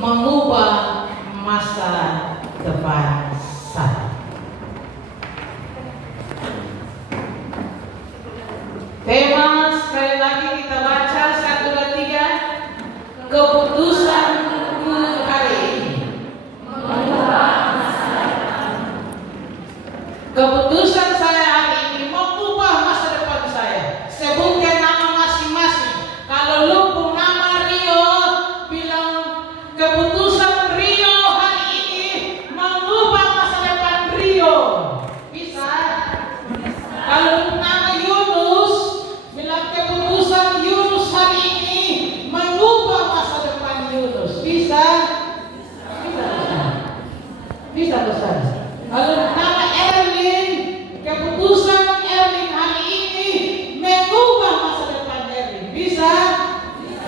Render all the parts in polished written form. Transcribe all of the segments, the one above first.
mengubah masa depan saya. Tema sekali lagi kita baca 1, 2, 3. Keputusanku hari ini mengubah masa depan. Keputusan saya hari ini mengubah masa depan saya. Sebutkan nama masing-masing. Kalau lupa nama Rio, bilang keputusan Rio hari ini mengubah masa depan Rio. Bisa? Kalau nama Yunus, bilang keputusan Yunus hari ini mengubah masa depan Yunus. Bisa? Bisa besar. Kalau nama Erwin, keputusan Erwin hari ini mengubah masa depan Erwin. Bisa?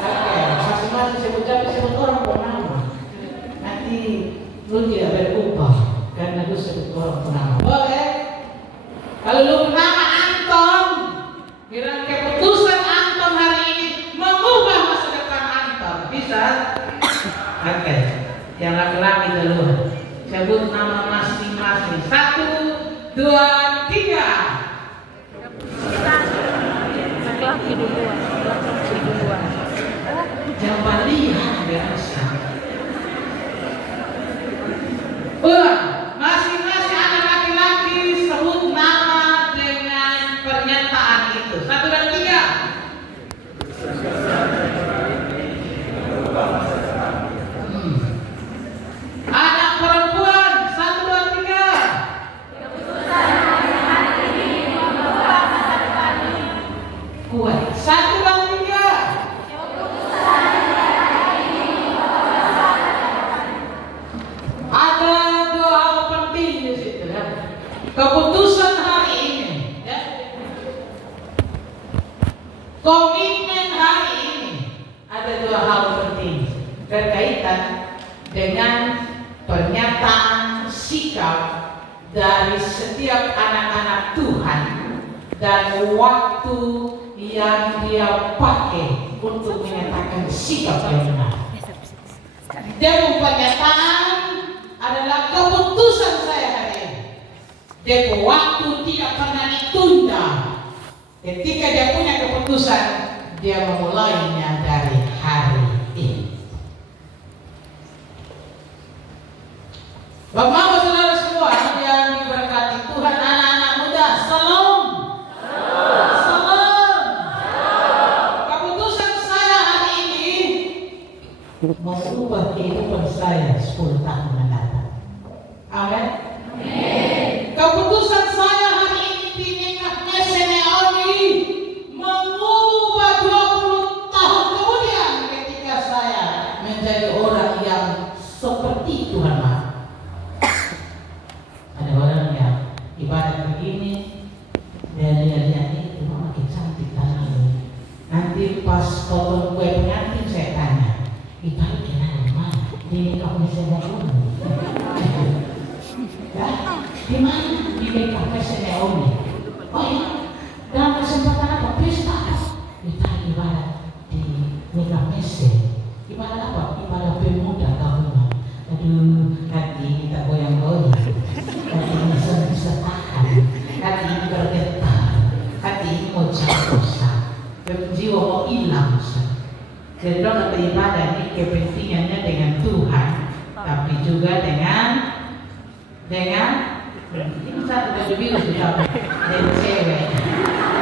Oke, masing-masing sebut orang bernama. Nanti lu tidak berubah karena lu sebut orang bernama. Boleh? Kalau lu nama Anton, bilang keputusan Anton hari ini mengubah masa depan Anton. Bisa? Oke, yang laki-laki dulu. Sebut nama masing-masing. 1, 2, 3. Laki-laki duluan. Jangan lihat biasa. Ulang. Masing-masing anak laki-laki sebut nama dengan pernyataan itu. 1 dan 3. Anak perempuan 1, 2, 3. Kuat. 1, 2, 3. Ada 2 hal penting di situ ya. Keputusan hari ini ya. Komitmen hari ini ada 2 hal penting berkaitan dengan pernyataan sikap dari setiap anak-anak Tuhan dan waktu yang dia pakai untuk menyatakan sikap yang benar. Dan pernyataan adalah keputusan saya hari ini. Dan waktu tidak pernah ditunda. Ketika dia punya keputusan, dia memulainya dari hari ini. Bapak-bapak saudara semua yang diberkati Tuhan, anak-anak muda, salam. Salam. Keputusan saya hari ini mengubah kehidupan saya 10 tahun mendatang. Amin. Keputusan saya hari ini di nikahnya Naomi mengubah 20 tahun kemudian ketika saya menjadi orang yang seperti Tuhan mau. Ada orang yang ibadah begini dan lihat itu makin cantik tangannya. Nanti pas potong kue pengantin saya tanya, ibadah kenal mana? Di nikahnya Naomi. Ya, di mana di nikahnya Naomi? Oh ya, dalam kesempatan apa? Pesta. Kita ibadah di nikah Mese. Ibadah apa? Ibadah pemuda gabungan. Aduh, hati kita goyang-goyang. Hati ini bisa tahan. Hati ini bergetar. Hati ini mau jatuh. Jiwa mau hilang. Jadi dong ibadah ini kepentingannya dengan Tuhan, tapi juga dengan ini satu baju biru juga dan cewek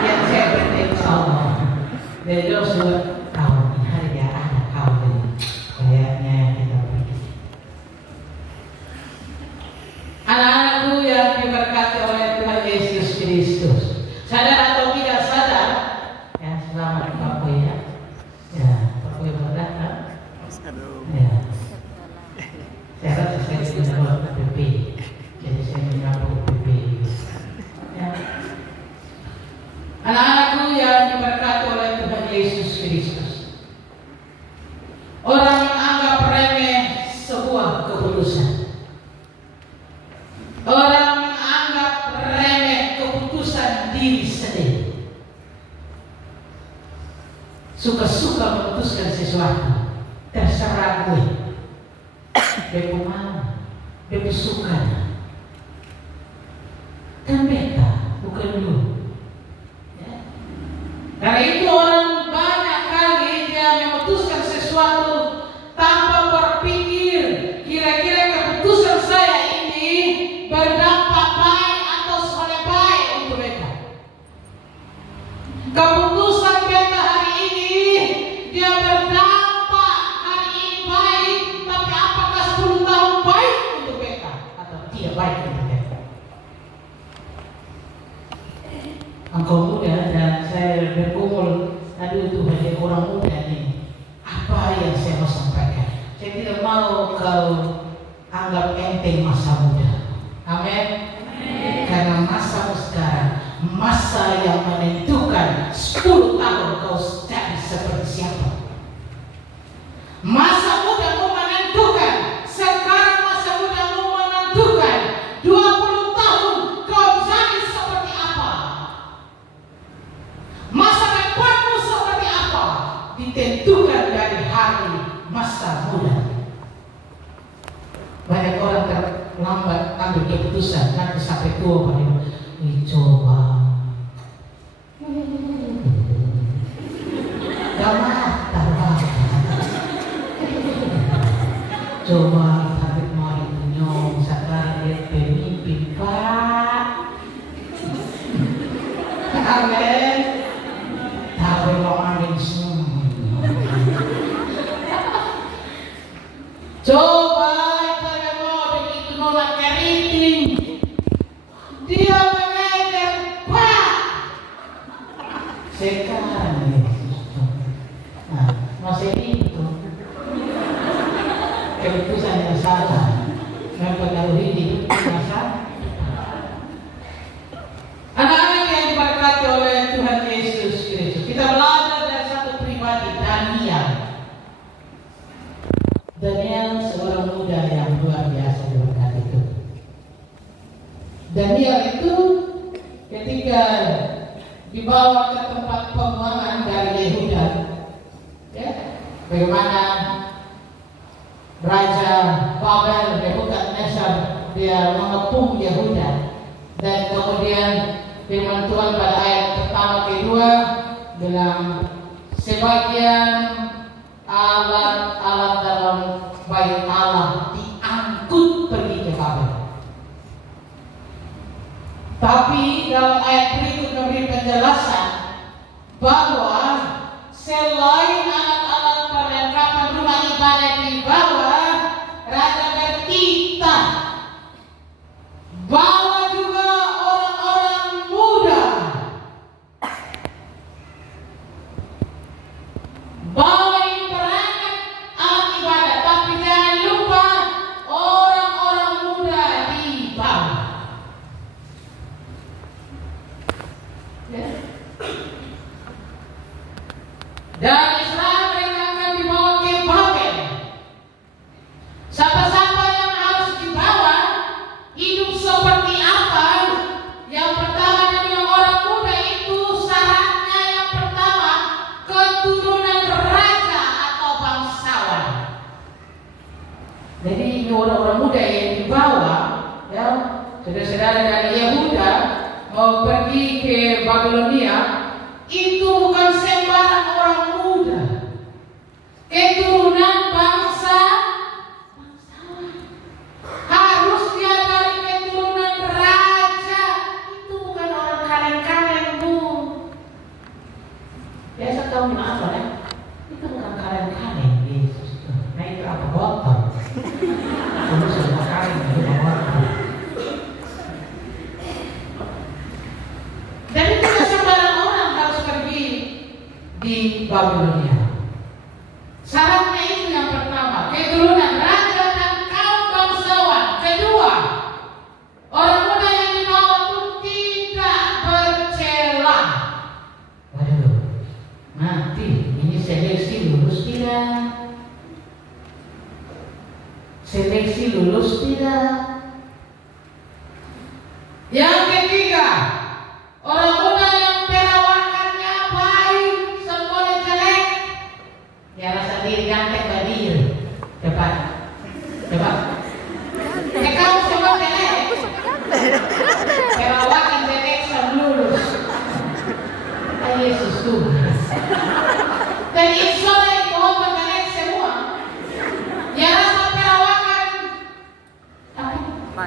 yang cewek dan cowok. Jadi dong sudah tahu hari dia ada kau kayaknya kita pergi. Anak-anakku yang diberkati oleh Tuhan Yesus Kristus, sadar atau tidak sadar, ya selamat Bapak ya. Ya, Bapak Ibu datang. Ya. Saya rasa saya sudah bawa PP, jadi saya menyapu PP. Ya. Anak-anakku yang diberkati oleh Tuhan Yesus Kristus, orang yang anggap remeh sebuah keputusan, orang yang anggap remeh keputusan diri sendiri, suka-suka memutuskan sesuatu, terserah gue. Beta mana? Beta suka. Kan beta, bukan lu. Ya. Karena itu orang banyak kali dia memutuskan sesuatu tanpa berpikir kira-kira keputusan saya ini berdampak baik atau tidak baik untuk beta. Keputusan beta hari ini dia berdampak hari ini baik, tapi apakah 10 tahun baik untuk beta atau tidak baik untuk beta? Engkau muda dan saya bergumul, aduh Tuhan, dia orang muda ini. Apa yang saya mau sampaikan? Saya tidak mau kau anggap enteng masa muda. Amin. Karena masamu sekarang, masa yang menentukan 10 tahun kau jadi seperti siapa. Masa mudamu menentukan. Sekarang masa mudamu menentukan 20 tahun kau jadi seperti apa. Masa depanmu seperti apa ditentukan dari hari masa muda. Banyak orang terlambat ambil keputusan, nanti sampai tua pada coba gak mata coba tarik mari nyong sekarang dia pemimpin Pak. Amin. Tapi mau ambil semua. Coba saya mau begitu nolak keriting. Dia mengajar Pak. Sekarang nah, masih itu keputusan yang salah mempengaruhi hidup masa. Anak-anak yang diberkati oleh Tuhan Yesus Kristus, kita belajar dari satu pribadi, Daniel. Daniel seorang muda yang luar biasa diberkati itu. Daniel itu ketika dibawa ke tempat pembuangan dari Yehuda, ya, bagaimana Raja Babel Nebukadnezar dia mengepung Yehuda, dan kemudian firman Tuhan pada ayat pertama kedua bilang sebagian alat-alat dalam bait Allah diangkut pergi ke Babel. Tapi dalam ayat berikut memberi penjelasan bahwa selain alat-alat perlengkapan rumah ibadah dibawa, raja bertitah bawa juga orang-orang muda, bawa ini perangkat alat ibadah, tapi jangan lupa orang-orang muda dibawa. Ya. Dan Israel mereka akan dibawa ke Babel. Siapa-siapa yang harus dibawa hidup seperti apa? Yang pertama dia bilang orang muda itu syaratnya yang pertama keturunan raja atau bangsawan. Jadi ini orang-orang muda yang dibawa, ya, saudara-saudara dari Yehuda mau pergi ke Babilonia, itu bukan sembarang orang muda, keturunan bangsawan. Harus dia dari keturunan raja, itu bukan orang kalian-kalian, Bu. Biasa tahu apa ya? Itu bukan kalian-kalian, Yesus. Nah itu apa botol? Itu sudah kalian, itu botol. Dan itu sembarang orang harus pergi di Babilonia. Syaratnya itu yang pertama, keturunan raja dan kaum bangsawan. Kedua, orang muda yang dibawa itu tidak bercela. Waduh, nanti ini seleksi lulus tidak? Seleksi lulus tidak? Yang ketiga, orang muda yang perawakannya baik, semuanya jelek, ya rasa diri ganteng badir. Cepat,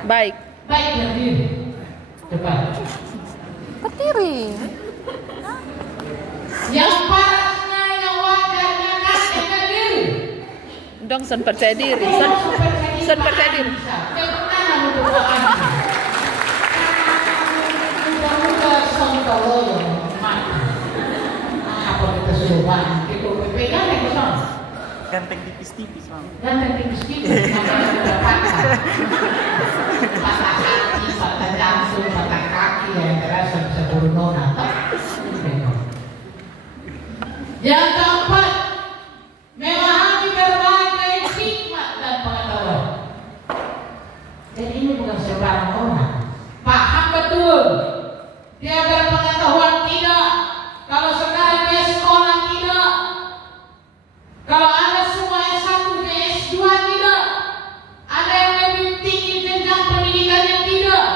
Baik. Baik berdiri. Depan. Berdiri. Yang parasnya, yang wajarnya kan berdiri. Dong sen percaya diri. Sen percaya diri. Jangan untuk Anda. Mudah-mudah sangkalo yang mati. Apa kita sudah banyak itu pegang yang kosong. Ganteng tipis-tipis, Mam. Ganteng tipis-tipis. Namanya sudah patah. Patah hati, patah jantung, patah kaki yang terasa bisa berunonan. Yang keempat, memahami berbagai hikmat dan pengetahuan. Jadi ini bukan sembarang orang. Paham betul. Dia berpengetahuan tidak. Kalau sekarang dia sekolah tidak. Kalau ada semua S1 dia S2 tidak. Ada yang lebih tinggi jenjang pendidikannya tidak.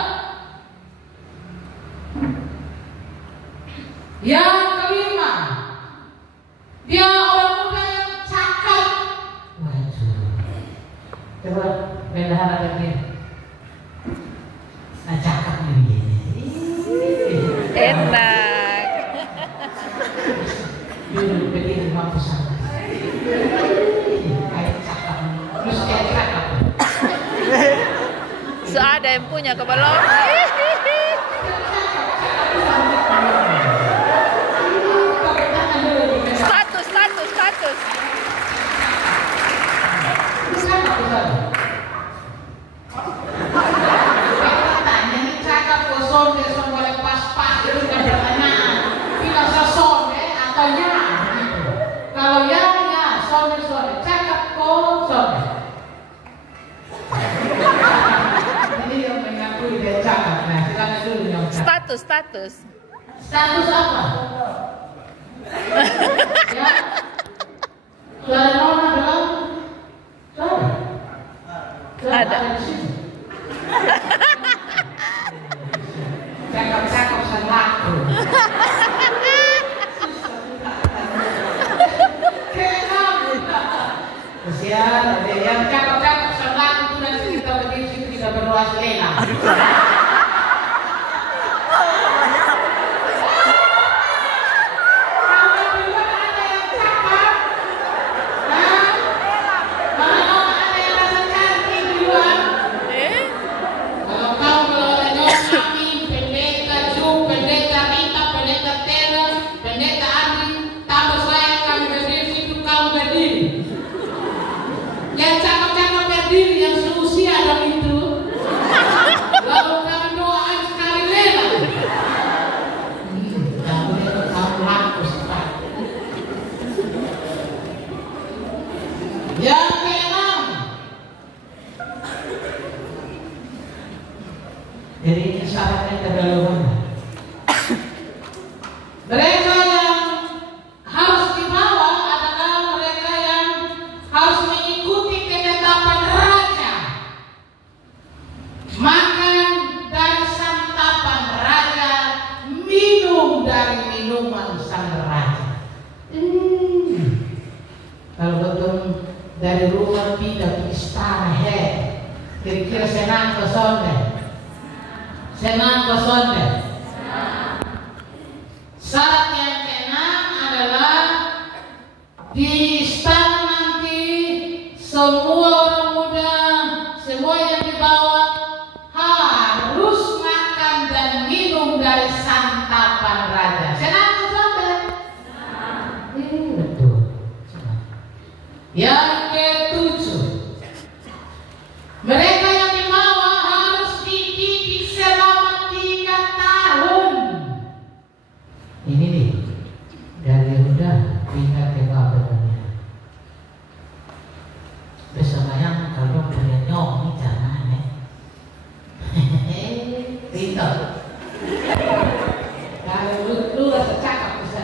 Yang kelima, dia orang muda yang cakap. Waduh. Coba bendahara lagi. Nah cakap nih. Enak. Dulu begini mampusan. Kayak cakap. Terus kayak cakap. So ada yang punya ke belum? Status. Katanya ini cakap kosong dia boleh pas-pas itu kan pertanyaan. Tidak sesone atau ya. Kalau ya sone cakap kosong. Ini yang mengakui dia cakap. Nah silakan dulu yang cakap. Status. Status apa? Ya. Suara nona belum? Suara? Ada. Di sini. Cakap-cakap selaku. Kesian, ada yang cakap-cakap selaku itu dari kita begini situ kita berluas lelah. Yang cakap-cakap berdiri yang seusia dong itu. Lalu kami doakan sekali lela. Kamu laku sekali. Yang keenam. Jadi ini syaratnya terlalu banyak. Mereka yang harus dibawa adalah mereka yang harus mengikuti ketetapan raja. Makan dari santapan raja, minum dari minuman sang raja. Kalau betul dari rumah pindah ke istana, kira-kira senang ke sonde. Senang ke sonde. Syarat yang keenam adalah di istana nanti semua orang muda, semua yang dibawa harus makan dan minum dari santapan raja. Senang ke sonde? Betul. Yang ketujuh, mereka yang dibawa harus dididik selama 3 tahun. Ini nih dari muda pindah ke bawahnya. Bersama yang kalau punya nyong ini jangan ya. Pindah. Kalau lu rasa cakap bisa.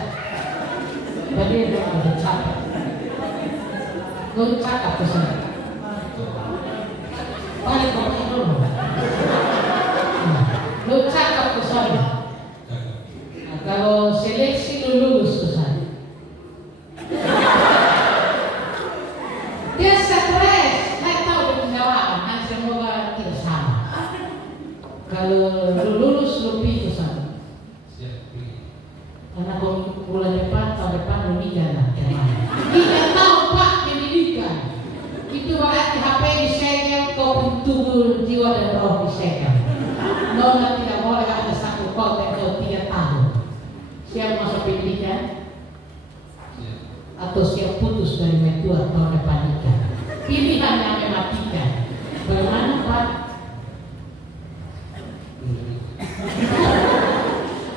Jadi lu harus cakap. Lu cakap bisa. Balik balik dulu. Lu cakap bisa. Kalau seleksi lulus ke sana. Dia stres, saya tahu dia menjawab, dan semoga tidak sama. betul-betul jiwa dan roh disegar. Nona tidak boleh ada satu konten atau 3 tahun. Siap masuk pendidikan atau siap putus dari mentua tahun depan nikah. Pilihan yang mematikan. Bagaimana Pak?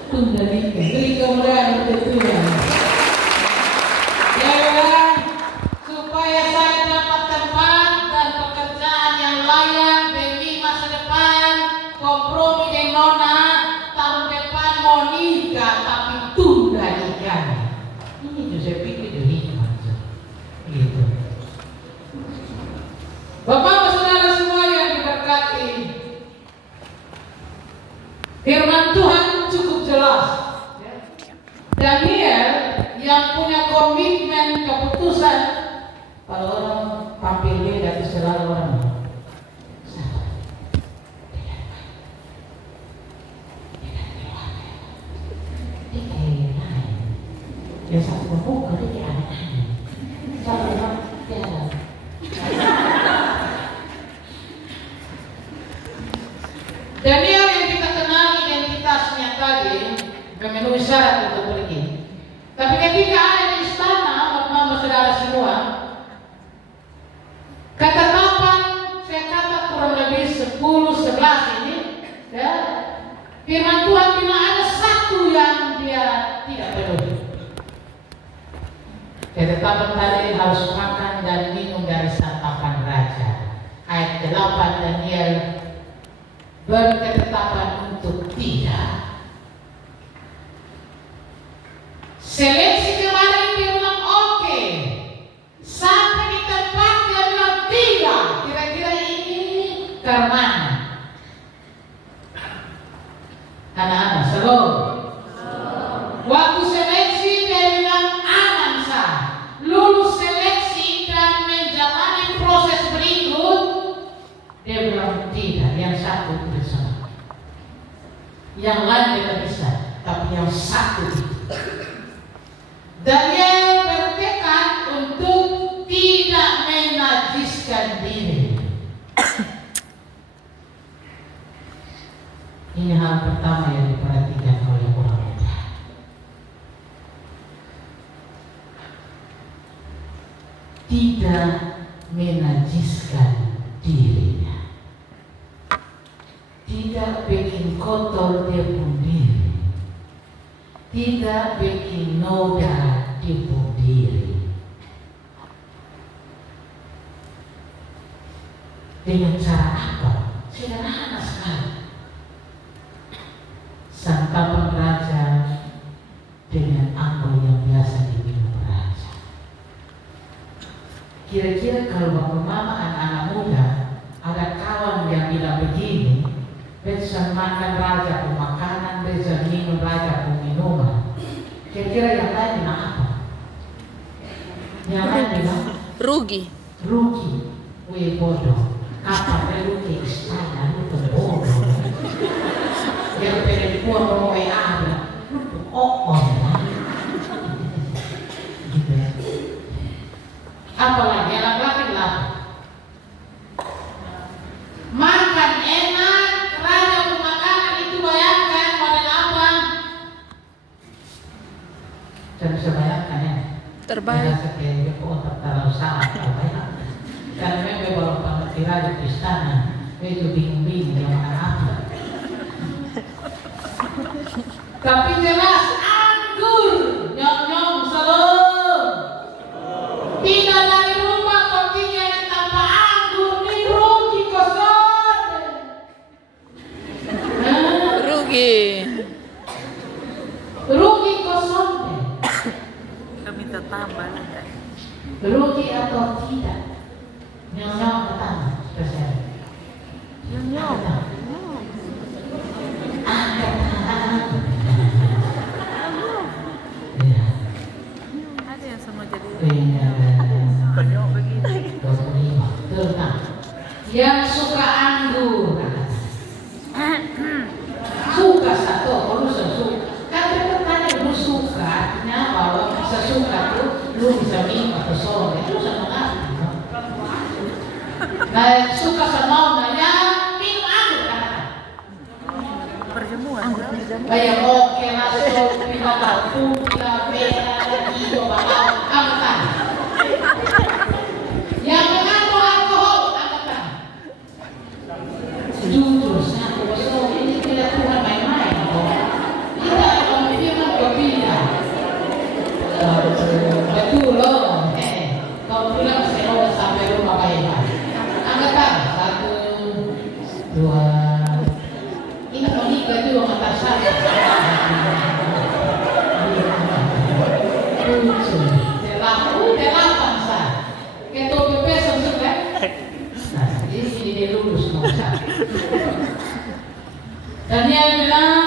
Tunda nikah. Beri kemudahan untuk Tuhan. Ya kan? Supaya saya dapat tempat dan pekerjaan yang layak demi masa depan. Kompromi dengan Nona tahun depan mau nikah tapi tunda nikah. Ini juga saya pikir itu hikmah. Gitu. Bapak saudara semua yang diberkati, firman Tuhan cukup jelas. Daniel yang punya komitmen keputusan, kalau orang tampil beda itu selalu orang sabar. Dia kayak lain. Yang satu membuka dia kayak aneh-aneh. Satu orang dia Daniel yang kita kenal identitasnya tadi memenuhi syarat untuk pergi. Tapi ketika ada di istana, bapak saudara semua, ketetapan saya catat kurang lebih 10-11 ini, ya, firman Tuhan bilang ada satu yang dia tidak penuhi. Ketetapan tadi harus makan dan minum dari santapan raja. Ayat 8 Daniel berketetapan untuk tidak. Seleksi kemarin dia bilang oke. Sampai di tempat dia bilang tidak. Kira-kira ini karena anak-anak selalu. Waktu seleksi dia bilang aman sah. Lulus seleksi dan menjalani proses berikut, dia bilang tidak. Yang satu bisa. Yang lain tidak bisa. Tapi yang satu tidak. Daniel bertekad untuk tidak menajiskan diri. Ini hal pertama yang diperhatikan oleh orang muda. Tidak menajiskan dirinya. Tidak bikin kotor dia pun diri. Tidak bikin noda dia pun diri. Dengan cara apa? Sederhana sekali. Santapan raja dengan anggur yang biasa diminum raja. Kira-kira kalau bapak mama anak-anak muda ada kawan yang bilang begini, bisa makan raja pun makanan, bisa minum raja pun minuman. Kira-kira yang lain bilang apa? Yang lain bilang Rugi. rugi. Wih bodoh. Kapan rugi istana lu tuh bodoh. Yang perempuan mau ada, lu tuh lah. Gitu ya. Apalagi yang laki-laki lah. Makan enak, raja pemakanan itu bayangkan model apa? Saya bisa bayangkan ya. Terbaik. Seperti otak terlalu salah terbayang. Karena memang baru pengerti raja di istana, itu bingung-bingung yang makan apa. Tapi jelas anggur, nyong-nyong selalu. Tidak dari rumah kau tinggal tanpa anggur, ini rugi kosong. Rugi. Rugi kosong. Kami tambah enggak? Rugi atau tidak? Nyong-nyong pertama, spesial. Nyong. Ada yang sama jadi penyok begini. Yang suka anggur, suka satu, kalau sesuka. Kan bertanya lu suka, artinya bahwa sesuka tuh lu bisa minum atau sore, lu sama ngerti. Nah, suka sama namanya Kayak oke langsung pindah putih, merah, hijau, bakal angkat. Yang mengandung alkohol angkat. Jujur saya besok ini tidak Tuhan main-main. Kita kalau firman berbeda. Betul loh. Kalau pulang saya udah sampai rumah baik-baik. Angkat 1, 2. Ini mau nikah juga mata saya. 8 saya. Ketua PP sudah. Nah, jadi sini dia lulus nomor 1. Dan dia bilang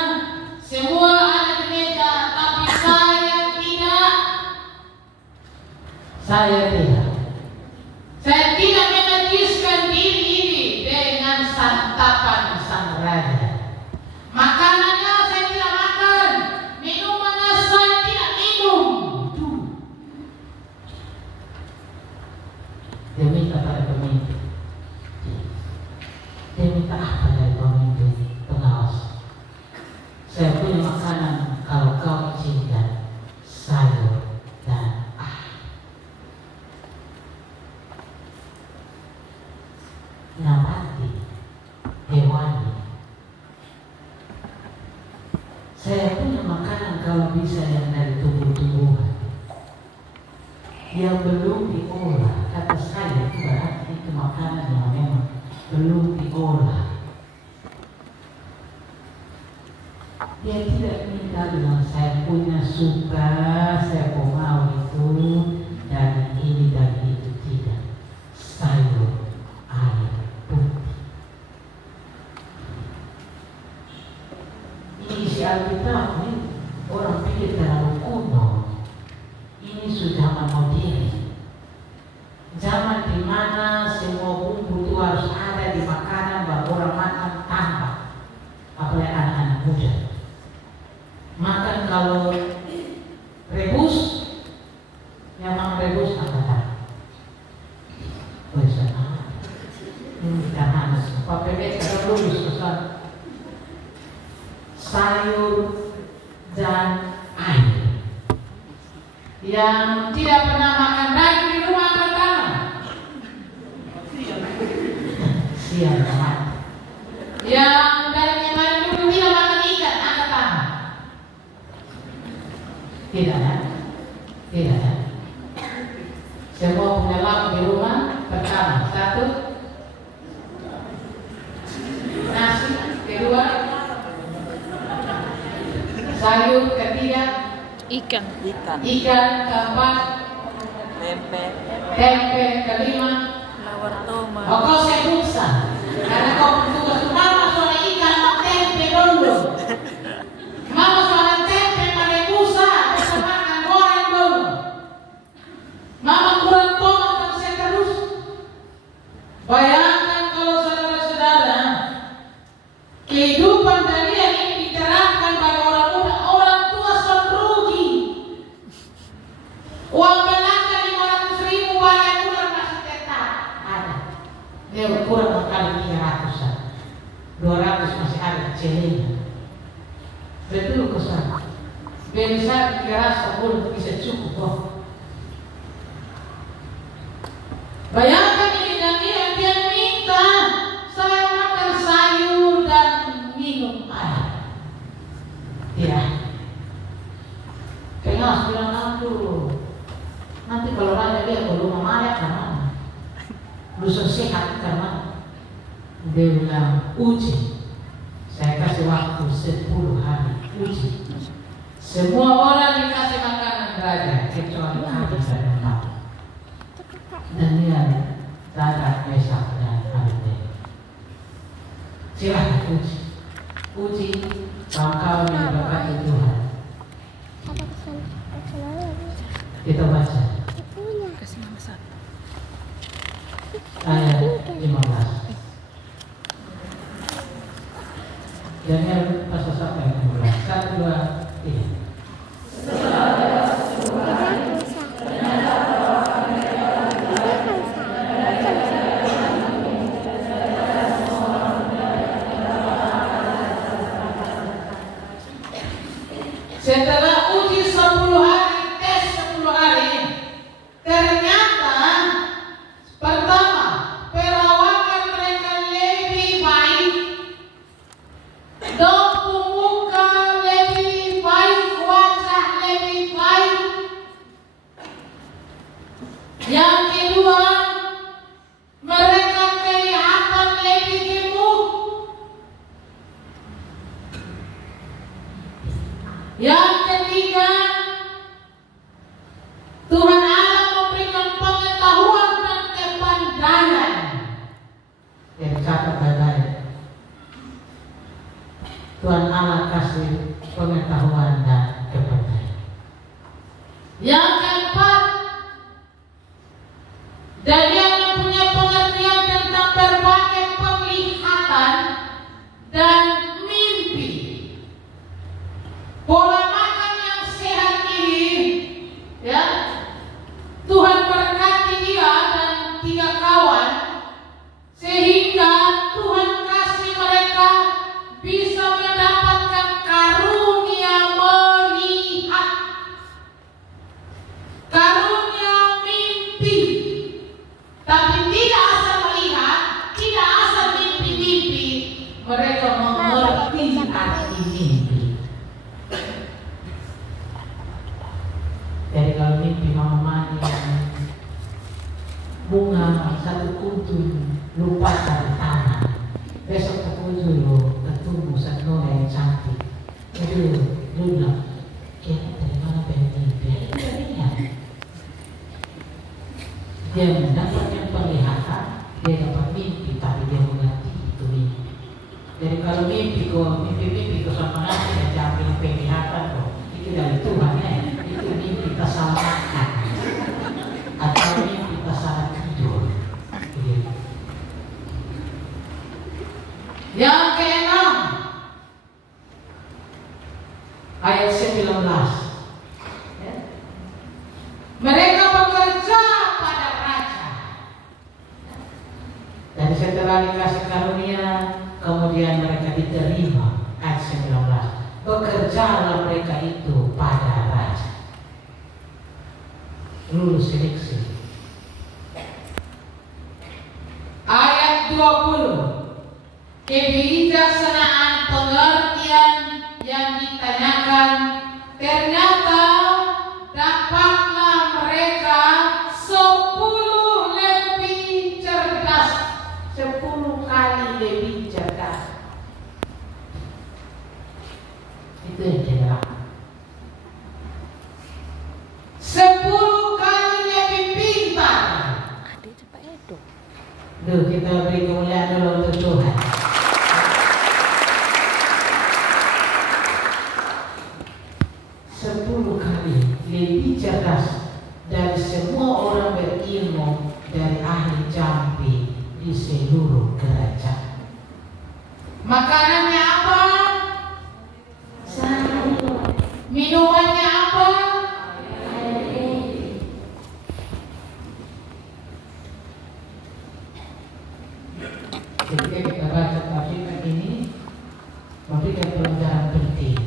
semua ada di meja, tapi saya tidak. Saya tidak menajiskan diri ini dengan santapan sang raja. Makanannya saya tidak makan, minumannya saya tidak minum. Dia minta pada pemimpin. Dia minta apa dari pemimpin pengawas? Saya punya makanan kalau kau izinkan, sayur dan nabati, hewani. Saya punya makanan kalau bisa yang dari tumbuh-tumbuhan yang belum diolah. Kata saya itu berarti itu makanan yang memang belum diolah. Dia tidak minta bilang saya punya suka, saya mau itu dan ini dan itu, tidak. Sayur, air putih. Ini si Alkitab ini orang pikir terlalu kuno. Ini sudah modern. Zaman di mana semua bumbu itu harus ada di makanan bahwa orang makan tambah. Apalagi anak-anak muda. Makan kalau rebus, memang rebus apa? Ini ikan hangus. Pak Bebek kalau lulus pesan sayur dan air. Yang tidak pernah makan daging di rumah angkat tangan. Siap teman. Yang dari yang lain dulu tidak makan ikan angkat tangan. Tidak ya? Tidak ya? Semua punya lampu di rumah. Pertama, 1 nasi, kedua sayur, ketiga Ikan. keempat tempe, kelima Lawar tomat. kau saya pulsa karena kau tugas mama soal ikan tempe dulu. Mama soal tempe pakai pulsa, bisa makan goreng dulu. Mama kurang tomat dan saya terus. Bayangkan kalau saudara-saudara kehidupan kalian ini diterapkan bagi orang muda, orang tua son rugi. Uang belanja 500.000 banyak bulan masih tetap ada. Dia kurang kali 300-an, 200 masih ada kecilnya. Betul kesan. Bisa 300 pun bisa cukup kok. Bayangkan ini dan dia minta saya makan sayur dan minum air. Tidak. Pengas bilang nanti kalau raja dia belum memayak karena dusun sehat karena dia bilang uji. Saya kasih waktu 10 hari uji. Semua orang dikasih makanan raja kecuali kami dan kamu. Dan dia Raja Mesak dan Abednego. Silahkan uji bangkau yang berkati Tuhan. Kita baca ayat 15. Daniel pasal sampai 15. 1, 2, 3. Tuhan Allah kasih pengetahuan dan kepercayaan. Yang keempat, dan yang mempunyai pengertian tentang berbagai penglihatan dan mimpi. Pola makan yang sehat ini, ya, Tuhan berkati dia dan 3 kawan, sehingga Tuhan kasih mereka bisa mendapatkan karunia melihat, karunia mimpi. Tapi tidak asal melihat, tidak asal mimpi-mimpi, mereka mengerti arti mimpi. Jadi kalau mimpi mama yang bunga satu kuntum lupa dari tanah, besok ketemu satu yang cantik. Jadi lu bilang, kita dari mana pengen mimpi? Dia mendapat yang penglihatan, dia dapat mimpi, tapi dia mengerti itu mimpi. Jadi kalau mimpi kok sama nanti dan jambil penglihatan kok, itu dari Tuhan ya. Itu mimpi kita salah makan, atau mimpi kita salah tidur. Yang keenam, ayat 19. Ya. Mereka bekerja pada raja. Dan setelah dikasih karunia, kemudian mereka diterima. Ayat 19. Bekerjalah mereka itu pada raja. Lulus seleksi. Ayat 20. Kebijaksanaan pengertian yang ditanyakan ternyata dapatlah mereka 10 lebih cerdas, 10 kali lebih cerdas. Itu yang jelas. 10 kali lebih pintar. Duh, kita beri kemuliaan dulu untuk Tuhan. 10 kali lebih cerdas dari semua orang berilmu, dari ahli jambi di seluruh kerajaan. Makanannya apa? Sayur. Minumannya apa? Air. Ketika kita baca tafsir ini memberikan pelajaran penting.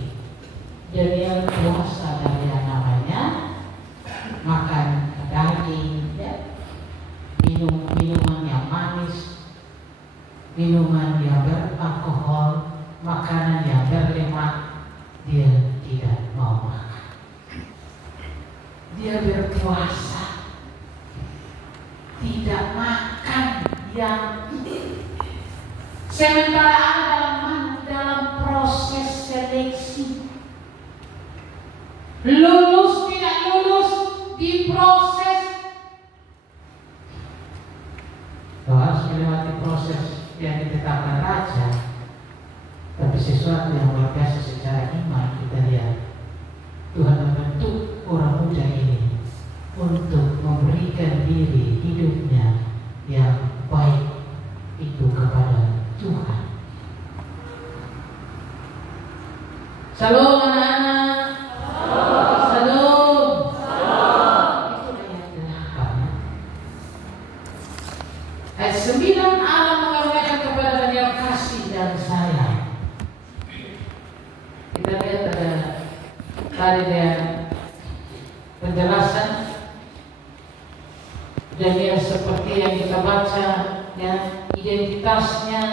Jadi yang puasa dari yang namanya makan daging, ya, minuman yang manis, minuman yang beralkohol, makanan yang berlemak, dia tidak mau makan. Dia berpuasa, tidak makan yang sementara ada dalam proses seleksi. Lulus tidak lulus diproses. Kau harus melewati proses yang ditetapkan raja. Tapi sesuatu yang luar biasa secara iman kita lihat, Tuhan membentuk orang muda ini untuk memberikan diri hidupnya yang baik itu kepada Tuhan. Shalom anak-anak. Ayat 9, Allah mengabarkan kepada Daniel kasih dan sayang. Kita lihat ada tadi dia penjelasan Daniel seperti yang kita baca, ya, identitasnya,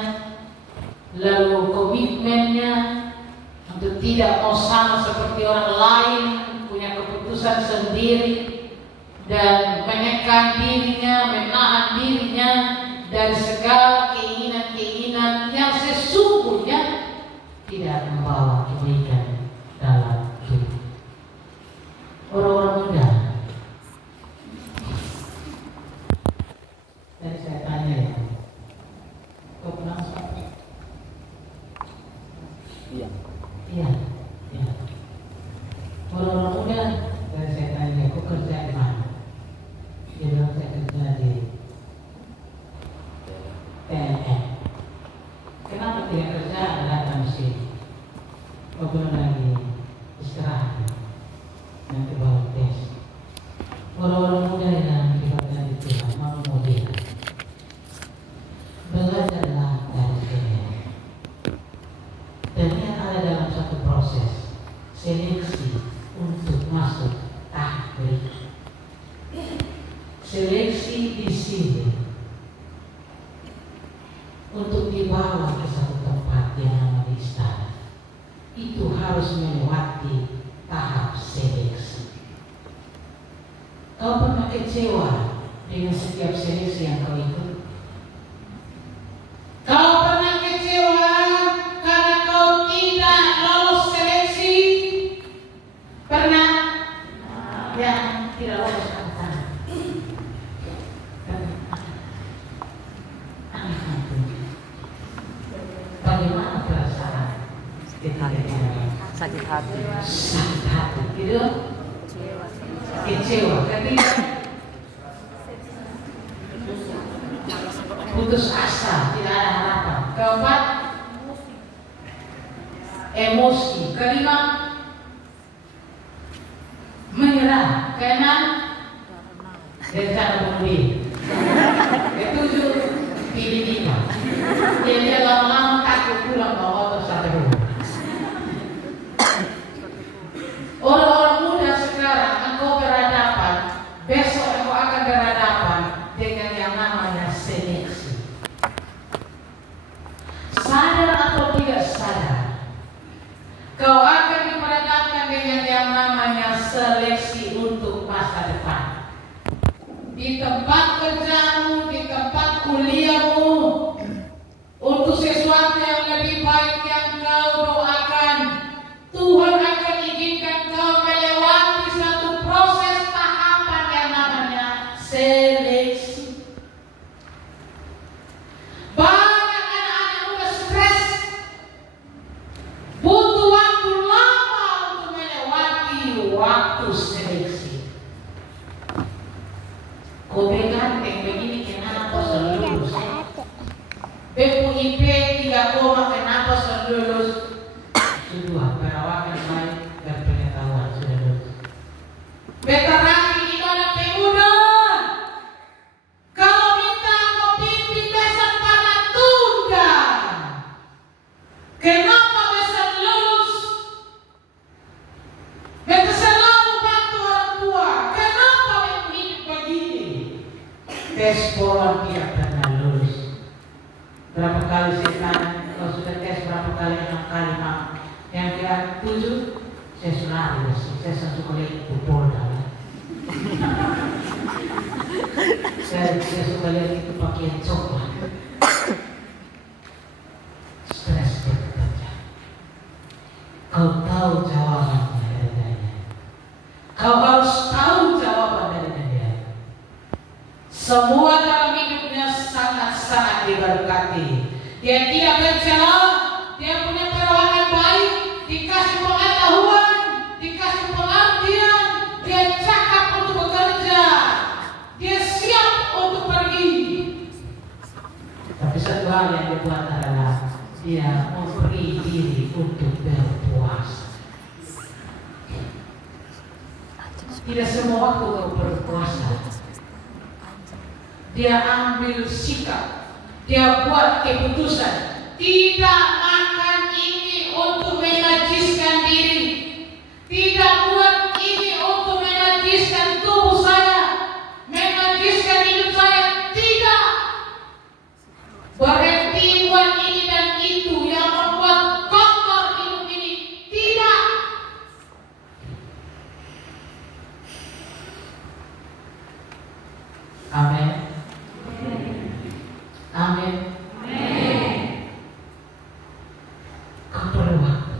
lalu komitmennya untuk tidak mau sama seperti orang lain, punya keputusan sendiri, dan menekan dirinya, menahan dirinya dari segala keinginan-keinginan yang sesungguhnya tidak membawa kebaikan dalam hidup. Orang-orang muda, dan saya tanya ya, kau pernah sakit? Iya. untuk dibawa ke satu tempat yang namanya istana, itu harus melewati tahap seleksi. Kau pernah kecewa dengan setiap seleksi yang kau ikut? Kau pernah kecewa karena kau tidak lolos seleksi? Pernah? Ya, tidak lolos kata. Bagaimana perasaan ketika Sakit hati. sakit hati, gitu? Kecewa, ketika putus asa, tidak ada harapan. Keempat, emosi. Kelima, menyerah. Keenam, rencana bunuh diri. Ketujuh, pilih nikah. Jadi dia lama-lama takut pulang ke motor sampai rumah. Orang-orang muda sekarang engkau berhadapan, besok engkau akan berhadapan dengan yang namanya seleksi. Sadar atau tidak sadar, kau akan diperhadapkan dengan yang namanya seleksi untuk masa depan. Di tempat kerjamu, di tempat kuliahmu, untuk sesuatu yang lebih baik yang kau doakan, Tuhan akan izinkan kau melewati satu proses tahapan yang namanya seleksi. Banyak anak-anak muda stres, butuh waktu lama untuk melewati waktu seleksi. Kau beganteng begini, kenapa lulus? Bepu IP 3, kenapa lulus? Kedua, perawakan baik dan pengetahuan sudah lulus. Veteran ibadah pemuda, kalau minta kau pimpin besok pada tunda. Kenapa besok lulus? Beta selalu bantu orang tua. Kenapa beta hidup begini? Tes pola tidak pernah lulus. Berapa kali saya tanya, kau sudah tes berapa kali? 6 kali, Mak. Yang ke-7, saya selalu saya satu kali Polda. Saya suka lihat itu pakaian coklat. Stres bekerja. Kau tahu jawabannya dari dia. Kau harus tahu jawaban dari dia. Semua dalam hidupnya sangat-sangat diberkati. Dia tidak bercela, dia punya perawakan baik, dikasih pengetahuan, dikasih pengertian, dia cakap untuk bekerja, dia siap untuk pergi. Tapi satu hal yang dia buat adalah dia memberi diri untuk berpuasa. Tidak semua waktu kau berpuasa. Dia ambil sikap, dia buat keputusan, tidak makan ini untuk menajiskan diri, tidak buat ini untuk menajiskan tubuh saya, menajiskan hidup saya, tidak. Berhenti buat ini dan itu yang membuat kotor hidup ini, tidak. Amin. Amin. Kau perlu waktu.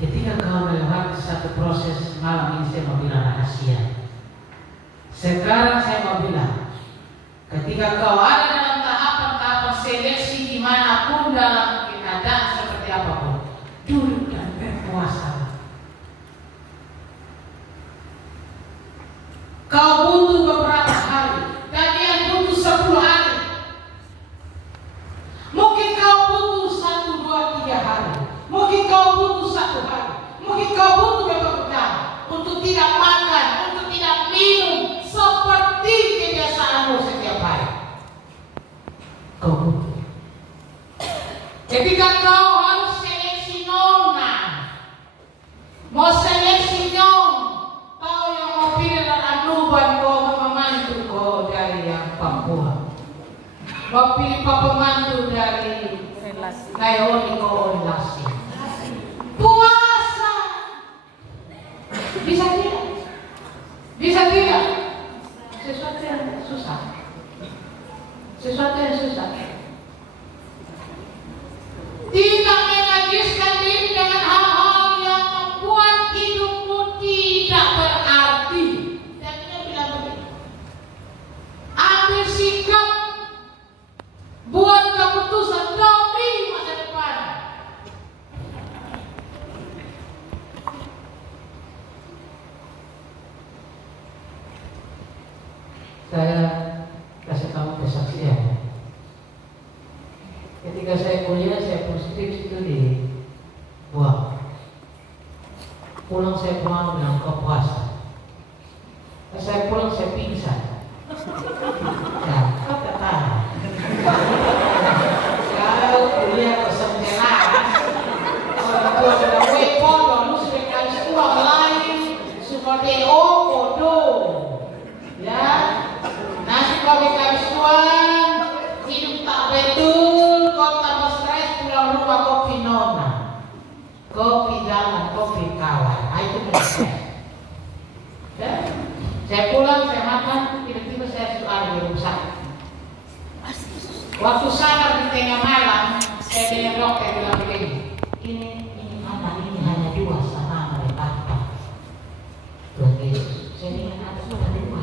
Ketika kau melewati satu proses, malam ini saya mau bilang rahasia. Sekarang saya mau bilang, ketika kau ada dalam tahapan-tahapan seleksi dimanapun dalam keadaan seperti apapun, duduk dan berpuasa. Kau butuh beberapa hari, dan dia butuh 10 hari. Mungkin kau butuh 1, 2, 3 hari. Mungkin kau butuh 1 hari. Mungkin kau butuh beberapa jam untuk tidak makan, untuk tidak minum seperti kebiasaanmu setiap hari. Kau butuh. Ketika kau harus seleksi nona, mau seleksi nyong, kau yang mau pilih dan anuban kau memantu kau dari yang Papua. Mau pilih pembantu dari Naomi Koolasi. Puasa. Bisa tidak? Bisa tidak? Sesuatu yang susah. Sesuatu yang susah. Tidak menajiskan diri dengan hal-hal yang membuat hidupmu tidak berarti. Dan dia bilang begini, ambil sikap, buat keputusan demi masa depan. Saya kasih tahu kesaksian. Ketika saya kuliah, saya skripsi itu dibuang. Pulang saya pulang dengan kepuasan. Saya pulang saya pingsan. Nah, kata kalau kuliah kesenjangan, orang tua sudah wepon, lalu sudah kasih uang lain, seperti bodoh, ya. Nanti kalau dikasih uang, hidup tak betul, kau tambah stres, pulang rumah kopi nona, kopi jalan, kopi kawan, itu stres. Ya. Saya pulang, saya makan, tiba-tiba saya soal di rumah sakit. Waktu sadar di tengah malam, saya dengar dokter bilang begini, ini anak ini hanya 2 sama oleh Bapak Tuhan Yesus. Saya dengar anak itu hanya 2,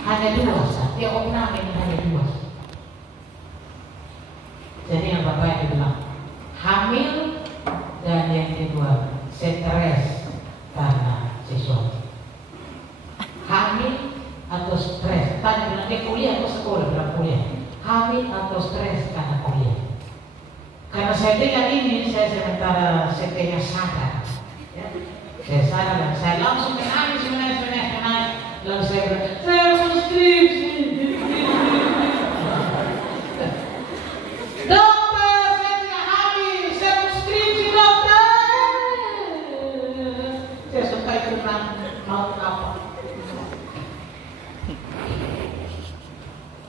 hanya 2. Dia opname ini hanya 2. Jadi yang Bapak itu bilang hamil, dan yang kedua stres karena sesuatu. Hamil atau stres? Tadi bilang dia kuliah atau sekolah? Bilang kuliah. Hamil atau stres karena kuliah? Karena saya dengar ini, saya sementara setengah sadar, ya. Saya sadar dan saya langsung menangis. Lalu saya bilang, saya mau skripsi. Dokter, saya tidak hamil, saya mau skripsi dokter. Saya suka itu mau apa?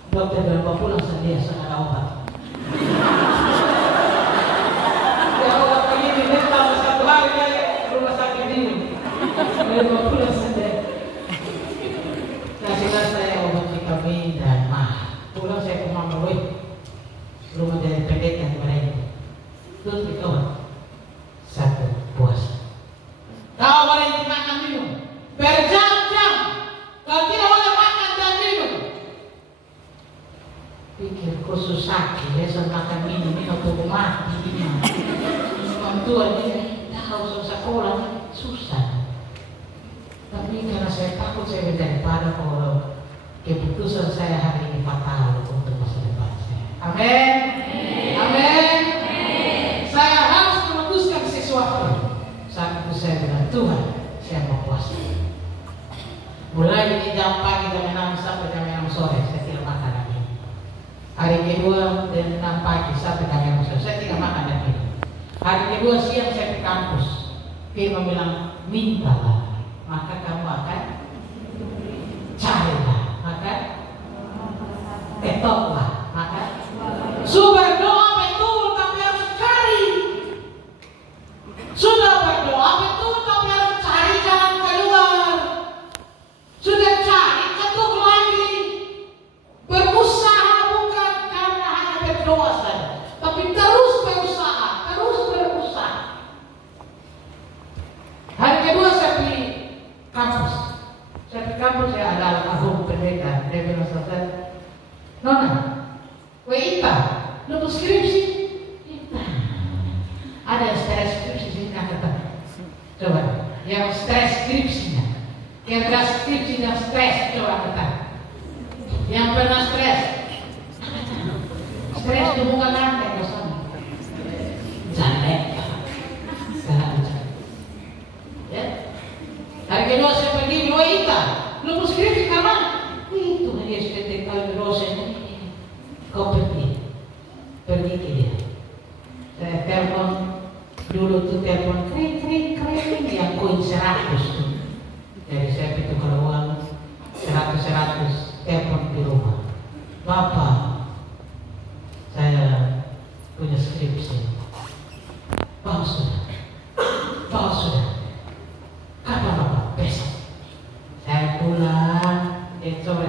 Dokter berapa pulang sendiri sangat obat. Ya obat ini tambah 1 hari dari rumah sakit ini. Berapa pulang sendiri. Kasihlah saya obat vitamin dan pulang saya ke Mama Wei, rumah dari pendekan mereka. Terus itu 1 puasa. Kau berhenti makan minum berjam-jam. Kau tidak boleh makan dan minum. Pikir khusus sakit, besok makan minum tubuh mati. Orang tua dia tahu sekolah susah. Tapi karena saya takut saya daripada kalau keputusan saya hari ini fatal untuk masa depan saya. Amin. Amin. Saya harus memutuskan sesuatu. Saat itu saya bilang, Tuhan, saya mau puasa. Mulai dari jam pagi jam 6 sampai jam 6 sore saya tidak makan lagi. Hari kedua jam 6 pagi sampai jam 6 sore saya tidak makan lagi. Hari kedua siang saya ke kampus. Firman bilang, mintalah, maka kamu akan carilah, maka ketoklah, maka berdoa betul tapi harus cari. Sudah berdoa betul tapi harus cari jalan keluar. Sudah cari ketuk lagi. Berusaha bukan karena hanya berdoa saja, tapi terus berusaha, terus berusaha. Hari kedua saya pilih kampus. Saya di kampus saya ada almarhum pendeta. Dia bilang selesai, Nona, Ita, lu skripsi? Ita. Ada yang stres skripsi sini kata. Coba, yang stres skripsinya. Yang pernah skripsi yang stres, coba kata. Yang pernah stres. Stres itu bukan lantai kosong. Jelek. Ya. Hari kedua saya pergi di Ita. Lu skripsi karena itu hanya SPT kalau dosen. Kau pergi ke dia. Saya telepon dulu tuh telepon kering yang koin 100 tuh. Jadi saya itu kalau uang 100 telepon di rumah. Bapak,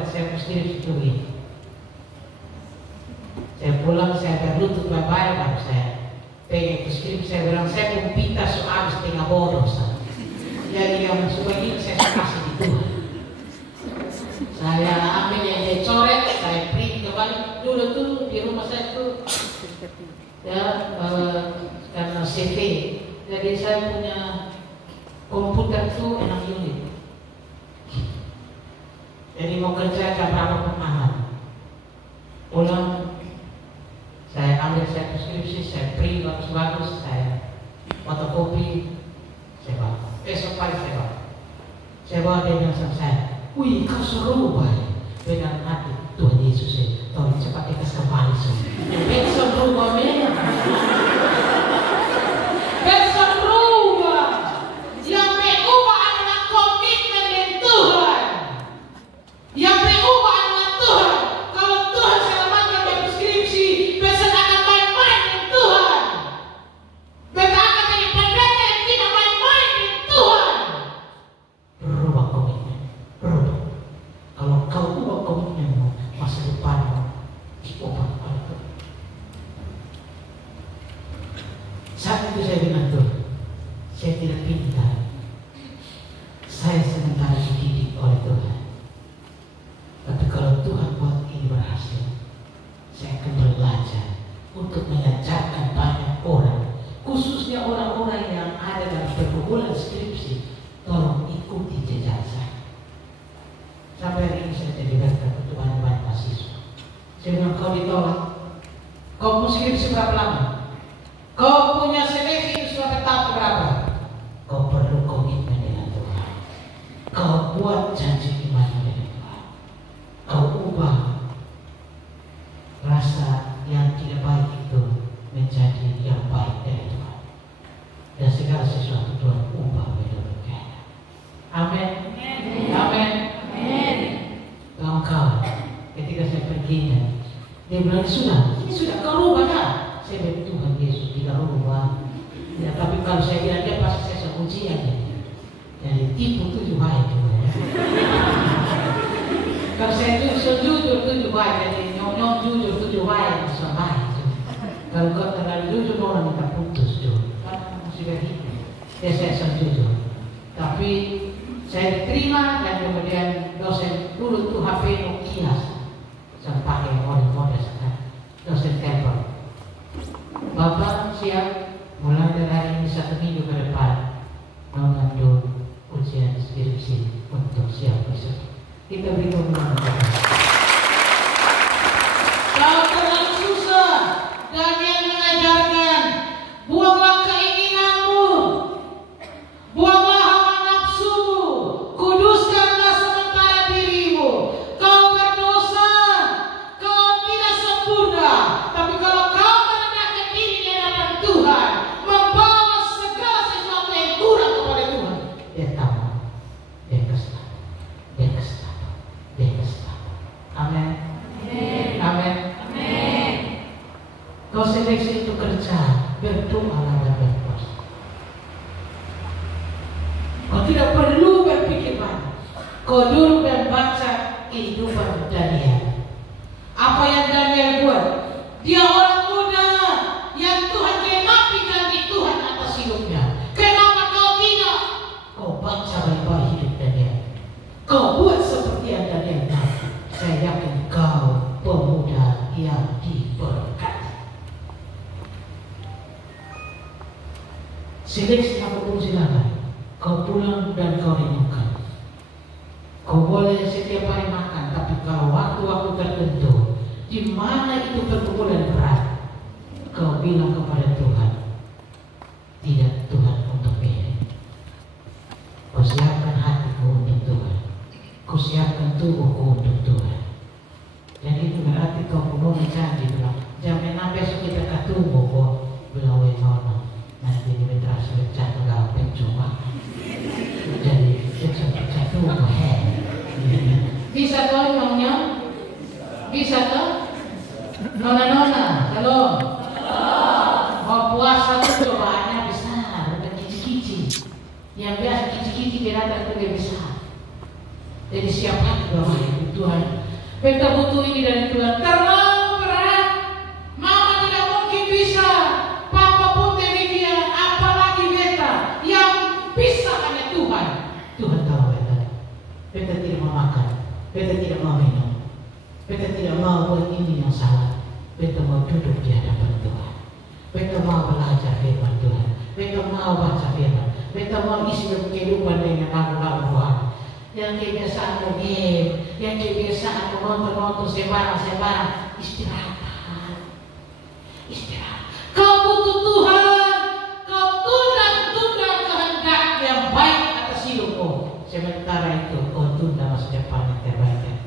potret saya skripsi itu begini. Saya pulang, saya berlutut baik-baik, baru saya pegang skripsi, saya bilang, saya pun pinta soal setengah bodoh. Jadi yang sebegini saya kasih di Tuhan. Saya ambil yang saya coret, saya print kembali. Dulu tuh di rumah saya tuh ya karena CV. Jadi saya punya komputer tuh 6 unit. Jadi mau kerja jam berapa pun mahal. Pulang saya ambil saya skripsi, saya print bagus-bagus, saya fotokopi, saya bawa. Besok pagi saya bawa. Saya bawa dia bilang sama saya, wih kau seru banget. Dengan hati Tuhan Yesus ya, tolong cepat kita kembali semua. Besok rubah memang. Besok rubah. Yang berubah adalah komitmen dengan Tuhan. Yang berubah adalah Tuhan. Kalau Tuhan selamatkan dari skripsi, besok akan main-main dengan Tuhan. Besok akan jadi pendeta yang tidak main-main dengan Tuhan. Berubah komitmen, berubah. Kalau kau ubah komitmenmu, masa depanmu diubah oleh Tuhan. Saat itu saya bilang Tuhan, saya tidak pintar. Saya sementara dididik oleh Tuhan. Tapi kalau Tuhan buat ini berhasil, saya akan belajar untuk mengajarkan banyak orang, khususnya orang-orang yang ada dalam pergumulan skripsi. Tolong ikuti jejak saya. Sampai hari ini saya jadi berkat untuk banyak mahasiswa. Saya bilang, kau ditolak, kau mau skripsi berapa lama? Kau punya seleksi itu sudah tahap berapa? Kau perlu komitmen dengan Tuhan. Kau buat janji iman dengan Tuhan. Kau ubah rasa yang tidak baik itu menjadi yang baik dari Tuhan. Dan segala sesuatu Tuhan ubah menurut kehendak. Amin. Amin. Kawan-kawan, ketika saya pergi, dia bilang ini sudah kau rubah kan? Saya bilang Tuhan Yesus tidak rubah. Ya, tapi kalau saya bilang dia pasti saya ujian ya. Jadi tipu 7 baik juga ya. Kalau saya jujur 7 baik, jadi nyong jujur 7 baik masih baik. Kalau kau terlalu jujur orang minta putus juga. Kan masih begitu. Ya saya jujur. Tapi saya diterima dan kemudian dosen dulu tuh HP Nokia, saya pakai model sekarang. Dosen telepon, Bapak siap mulai dari hari ini 1 minggu ke depan mengambil ujian skripsi untuk siap besok. Kita beri tepuk tangan. Kalau terlalu susah dan yang mengajarkan, buanglah keinginanmu, buanglah hawa nafsumu, kuduskanlah sementara dirimu. Kau berdosa, kau tidak sempurna, tapi kalau kau merendahkan diri di hadapan Tuhan, membawa segala sesuatu yang kurang kepada Tuhan, dia tambah, dia kesal, dia kesal, dia kesal. Amin. Amin. Amin. Kau seleksi itu kerja, berdoalah dan berpuasa. Kau tidak perlu berpikir banyak. Kau duduk dan baca kehidupan Daniel. Apa yang Daniel buat? Dia orang muda yang Tuhan genapi janji Tuhan atas hidupnya. Kenapa kau tidak? Kau baca baik-baik hidup Daniel. Kau buat seperti yang Daniel tahu. Saya yakin kau pemuda yang diberkati. Seleksi apapun silakan. Kau pulang dan kau renungkan. Kau boleh setiap hari makan, tapi kalau waktu-waktu tertentu, di mana itu pergumulan berat, kau bilang kepada Tuhan, tidak Tuhan untuk ini. Kau siapkan hatiku untuk Tuhan. Kau siapkan tubuhku untuk Tuhan. Dan itu berarti kau penuhi janji bilang, jam 6 besok kita ketemu kok. Bilang Wenono, nanti di Medras Lecat enggak pencuma. Jadi pecah tuh bisa toh nyong-nyong? Bisa toh? Nona-nona, halo. Mau puasa tuh cobaannya besar, bukan kici-kici. Yang biasa kici-kici dia datang itu dia besar. Jadi siapa juga Tuhan Beta butuh ini dari Tuhan. Terlalu berat. Mama tidak mungkin bisa. Papa pun demikian. Apalagi beta. Yang bisa hanya Tuhan. Tuhan tahu beta. Beta tidak mau makan. Beta tidak mau minum. Beta tidak mau buat ini yang salah. Beta mau duduk di hadapan Tuhan. Beta mau belajar firman Tuhan. Beta mau baca firman. Beta mau isi kehidupan dengan lagu-lagu Tuhan. Yang kebiasaan mau game, yang kebiasaan mau nonton sembarang. Istirahat. Kau butuh Tuhan. Kau tunda kehendak yang baik atas hidupmu. Sementara itu kau tunda masa depan yang terbaik.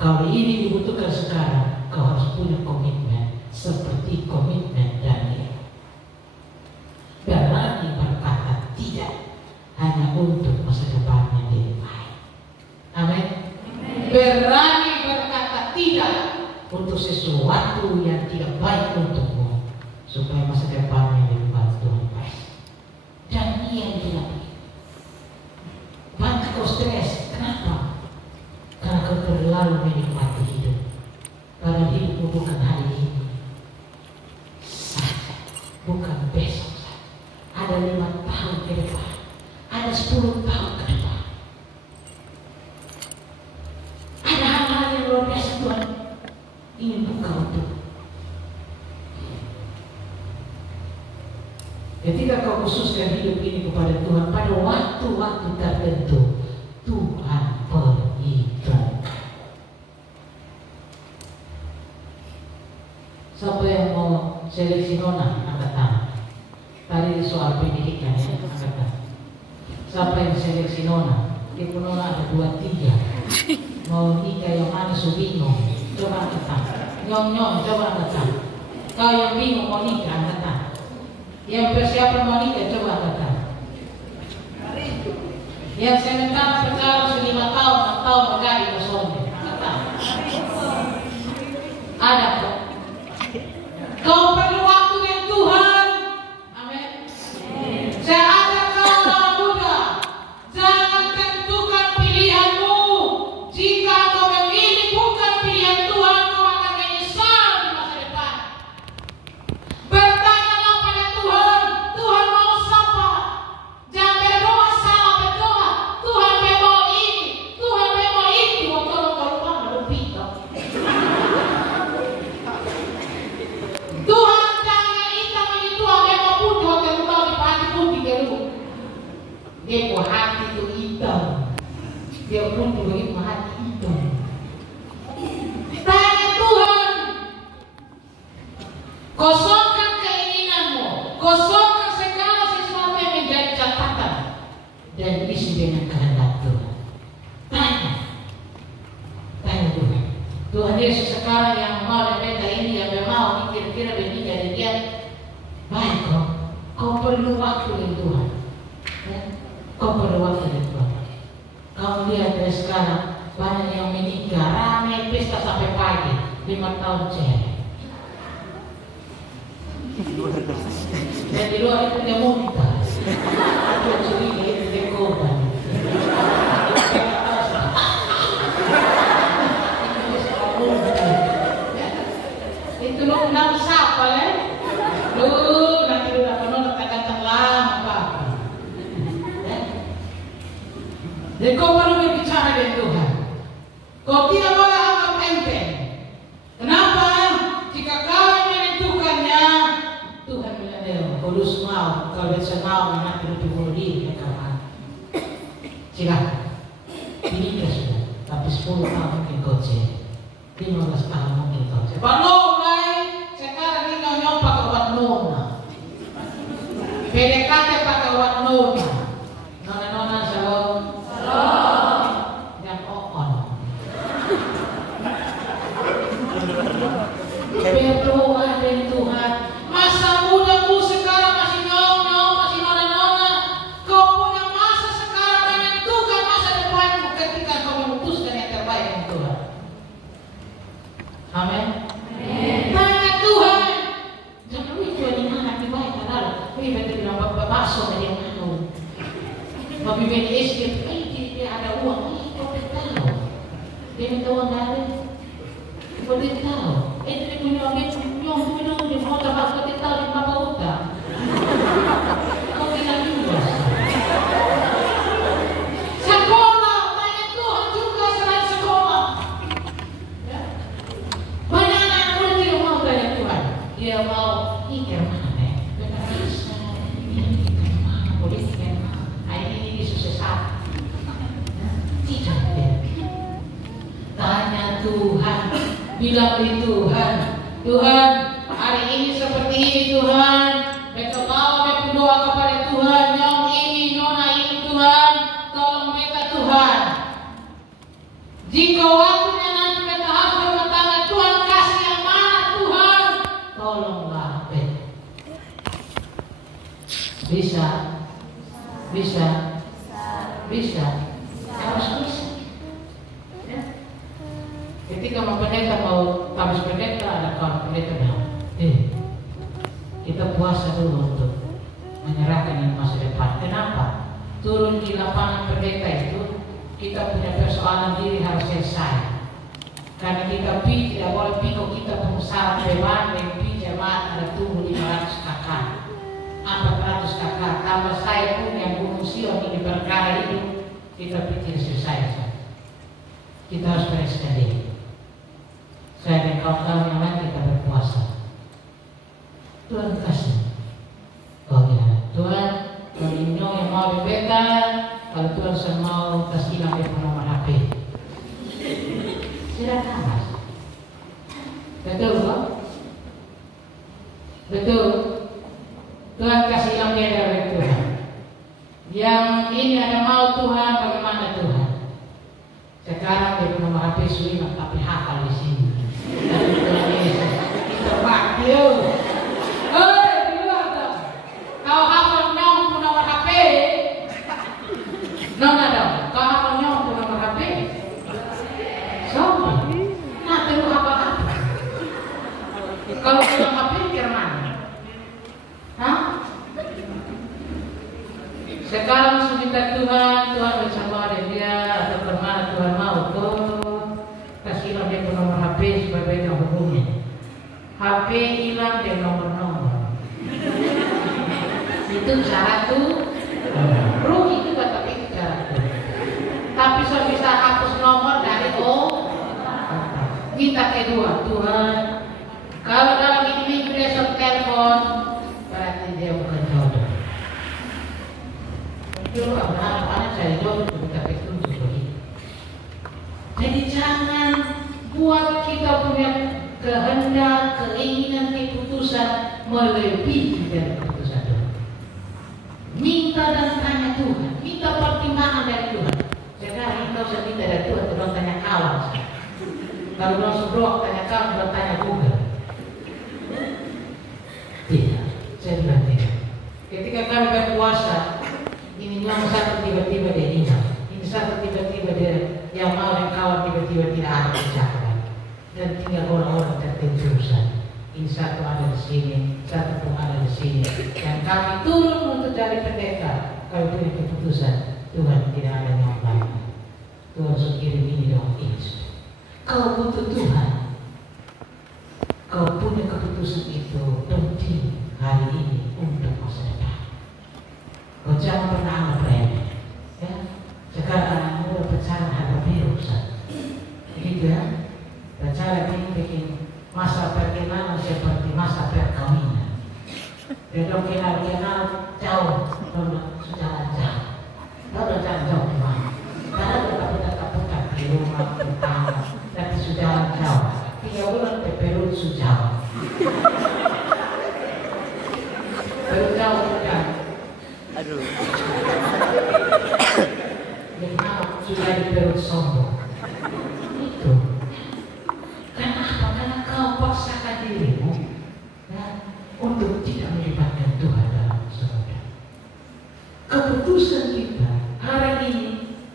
Kalau ini dibutuhkan sekarang, kau harus punya komitmen seperti komitmen Daniel. Berani berkata tidak hanya untuk masa depan yang lebih baik. Amin. Berani berkata tidak untuk sesuatu yang tidak baik untukmu, supaya masa depan yang lebih baik Tuhan baik. Dan dia bilang, bantu kau stres. Kenapa? Karena kau terlalu menikmati hidup. Karena hidupmu bukan hari ini saja, bukan besok saja. Ada 5 tahun ke depan, ada 10 tahun ke depan. Ada hal-hal yang luar biasa Tuhan ingin buka untuk. Ketika kau khususkan hidup ini kepada Tuhan, pada waktu-waktu tertentu Tuhan perhitungkan. Siapa yang mau seleksi nona angkat tangan? Tadi soal pendidikan ya, angkat tangan. Siapa yang seleksi nona? Ibu nona ada 2, 3. Mau nikah yang mana bingung? Coba angkat tangan. Nyong coba angkat tangan. Kau yang bingung mau nikah angkat tangan. Yang persiapan mau nikah coba angkat tangan. Yang sementara pacaran 5 tahun, 6 tahun berkali bersonde angkat tangan. Ada kok. Kau perlu waktu dengan Tuhan. Amin. Saya ajak kau anak muda, jangan tentukan pilihanmu. Jika kau memilih bukan pilihan Tuhan, kau akan menyesal di masa depan. Bertanyalah pada Tuhan, Tuhan mau siapa? Jangan berdoa salah berdoa. Tuhan mau ini, Tuhan mau itu. Kalau mana lebih tau. Tuhan jangan hitam ini Tuhan mau putih waktu tahu di pagi putih dulu. Dia buat hati itu hitam. Dia pun juga itu hati hitam. Tanya Tuhan. Kosongkan keinginanmu. Kosongkan segala sesuatu yang menjadi catatan dan isi dengan kehendak Tuhan. Tanya Tuhan. Tuhan Yesus sekarang yang mau dan ini yang mau kira-kira begini dari dia baik kok. Kau perlu waktu dengan Tuhan. Ya? Kau perlu waktu dengan Tuhan. Kamu lihat dari sekarang banyak yang menikah, ramai pesta sampai pagi, 5 tahun cewek. Dan di luar itu dia mau nikah. Dia curiga itu dia korban. Itu lo kenal siapa ya? Lu nanti lu dapat nona tak lama apa? Dan kau perlu berbicara dengan Tuhan. Kau tidak boleh anggap enteng. Kenapa? Jika kau menentukannya, Tuhan bilang, kalau mau, kalau bisa mau, nanti lebih bunuh diri ya kawan. Silakan. Ini sudah, tapi 10 tahun mungkin kau cek, 15 tahun mungkin kau cek. Pak Nona, sekarang ini kau nyoba kawan Nona. PDKT pakai kawan Nona. Nona shalom. Yang on. Berdoa dengan Tuhan. Masa mudamu sekarang masih nyong, masih nona. Kau punya masa sekarang menentukan masa depanmu ketika kau memutuskan yang terbaik untuk Tuhan. Amin. Dia tahu dari boleh tahu. Dia punya di mau dapat boleh tahu di apa utang. Kau bilang juga. Sekolah, banyak Tuhan juga selain sekolah. Ya. Banyak anak muda tidak mau tanya Tuhan. Dia mau ikan mana? Benar bisa. Ini ikan mana? Boleh ikan mana? Ini sesat. Tidak ada. Tanya Tuhan, bilang di Tuhan, Tuhan hari ini seperti ini Tuhan. Mereka mau berdoa kepada Tuhan, yang ini, nona ini Tuhan, tolong mereka Tuhan. Jika waktunya nanti mereka harus bertanya Tuhan kasih yang mana Tuhan, tolonglah mereka. Bisa, harus bisa. Ketika pendeta mau habis pendeta ada kawan pendeta bilang, kita puasa dulu untuk menyerahkan yang masa depan. Kenapa? Turun di lapangan pendeta itu kita punya persoalan diri harus selesai. Karena kita tidak boleh pikir kita pengusaha beban dan jemaat ada tumbuh 500 kakak, 400 kakak. Tambah saya pun yang Gunung Sion ini perkara itu kita pikir selesai. Kita harus bereskan diri. Saya dan kawan-kawan yang lain kita berpuasa. Tuhan kasih. Oh ya, Tuhan, kalau ini yang mau dibeta, kalau Tuhan saya mau kasih hilang dia nomor HP. Silakan mas. Betul kok? Betul. Tuhan kasih hilang dia dari Tuhan. Yang ini ada mau Tuhan, bagaimana Tuhan? Sekarang dia nomor HP sudah tapi hafal di sini. Kita bakil. Hei, di luar dong. Kau hafal nyong pun nomor HP. Nona dong. Kau hafal nyong pun nomor HP. Sombong. Nah, terus hafal apa? Kalau punya HP kira mana? Hah? Sekarang minta Tuhan bersama dengan dia atau kemana Tuhan mau tuh. Kasihlah dia nomor HP supaya mereka hubungi. HP hilang dia nomor-nomor. Itu cara tuh. Rugi juga tapi itu cara tuh. Tapi saya bisa hapus nomor dari minta kedua Tuhan. Kalau dalam ini besok telepon berarti dia bukan jodoh. Itu anak-anak saya jodoh kita petunjuk begitu. Jadi jangan buat kita punya kehendak, keinginan, keputusan melebihi dari keputusan Tuhan. Minta dan tanya Tuhan, minta pertimbangan dari Tuhan. Sekarang kita usah minta dari Tuhan, belum tanya kawan. Kalau belum sebrok, tanya kawan, belum tanya Google. Tidak, saya bilang tidak. Ketika kami berpuasa, ini yang satu tiba-tiba dia ingat, ini satu tiba-tiba dia yang mau dan kawan tiba-tiba tidak ada kejahatan dan tinggal orang-orang tertentu saja. Ini satu ada di sini, satu pun ada di sini. Dan kami turun untuk cari pendeta. Kami punya keputusan Tuhan tidak ada yang lain. Tuhan suruh kirim ini dong ini. Kau butuh Tuhan. Kau punya keputusan itu penting hari ini untuk masa depan. Kau jangan pernah anggap remeh. Ya? Sekarang anak muda pacaran harga biru, begitu ya? Pacaran ini bikin masa perkenalan seperti masa perkawinan. Dia dong kenal jauh, sudah jauh. Lalu jangan jauh di mana? Karena tetap di rumah, tetangga, tapi sudah jauh. 3 bulan ke Peru sudah. Peru jauh sudah. Aduh. Memang sudah di Peru sombong. Itu. Kenapa? Karena kau paksakan dirimu untuk tidak melibatkan Tuhan dalam saudara. Keputusan kita hari ini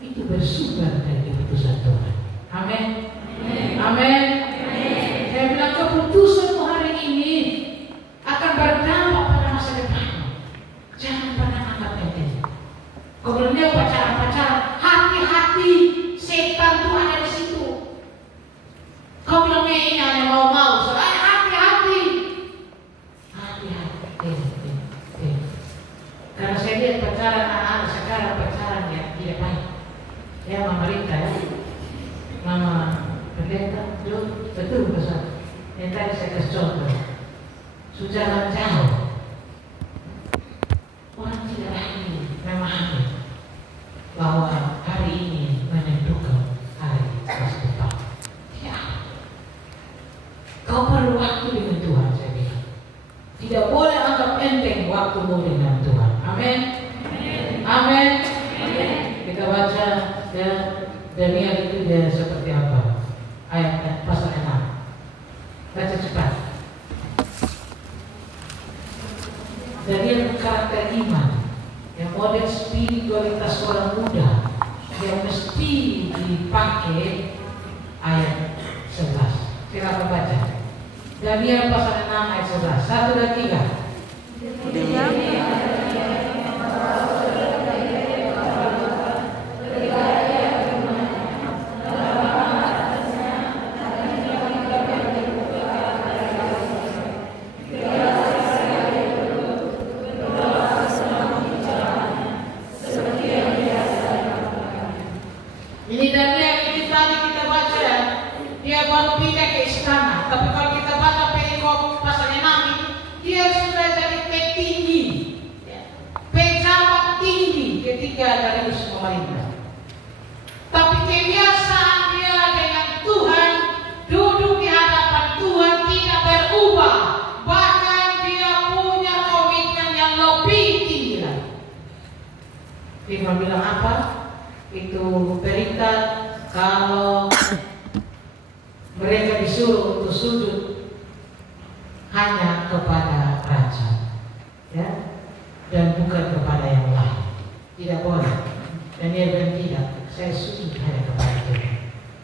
itu bersumber dari keputusan Tuhan. Amin. Amin. Saya bilang keputusanmu hari ini akan berdampak pada masa depanmu. Jangan pernah anggap enteng. Kalau dia pacaran, hati-hati, setan tuh ada di situ. pendeta, betul Pastor. Yang tadi saya kasih contoh, sudah jauh. Orang tidak lagi memahami bahwa hari ini menentukan hari masa depan. Ya, kau perlu waktu dengan Tuhan, saya bilang. Tidak boleh anggap enteng waktumu dengan Tuhan. Amin. Amin. Kita baca ya, Daniel itu dia seperti apa? Ayat pasal 6. Baca cepat. Daniel karakter iman yang model spiritualitas orang muda yang mesti dipakai ayat 11. Silakan baca. Daniel pasal 6 ayat 11. 1 dan 3. Ini Daniel ini tadi kita baca, dia baru pindah ke istana. Tapi kalau kita baca perikop pasal 6, dia sudah jadi petinggi, pejabat tinggi ketika Darius memerintah. Tapi kebiasaan dia dengan Tuhan, duduk di hadapan Tuhan tidak berubah. Bahkan dia punya komitmen yang lebih tinggi lagi. Firman bilang apa? Itu perintah kalau mereka disuruh untuk sujud hanya kepada raja, ya, dan bukan kepada yang lain. Tidak boleh. Dan dia bilang tidak, saya sujud hanya kepada Tuhan.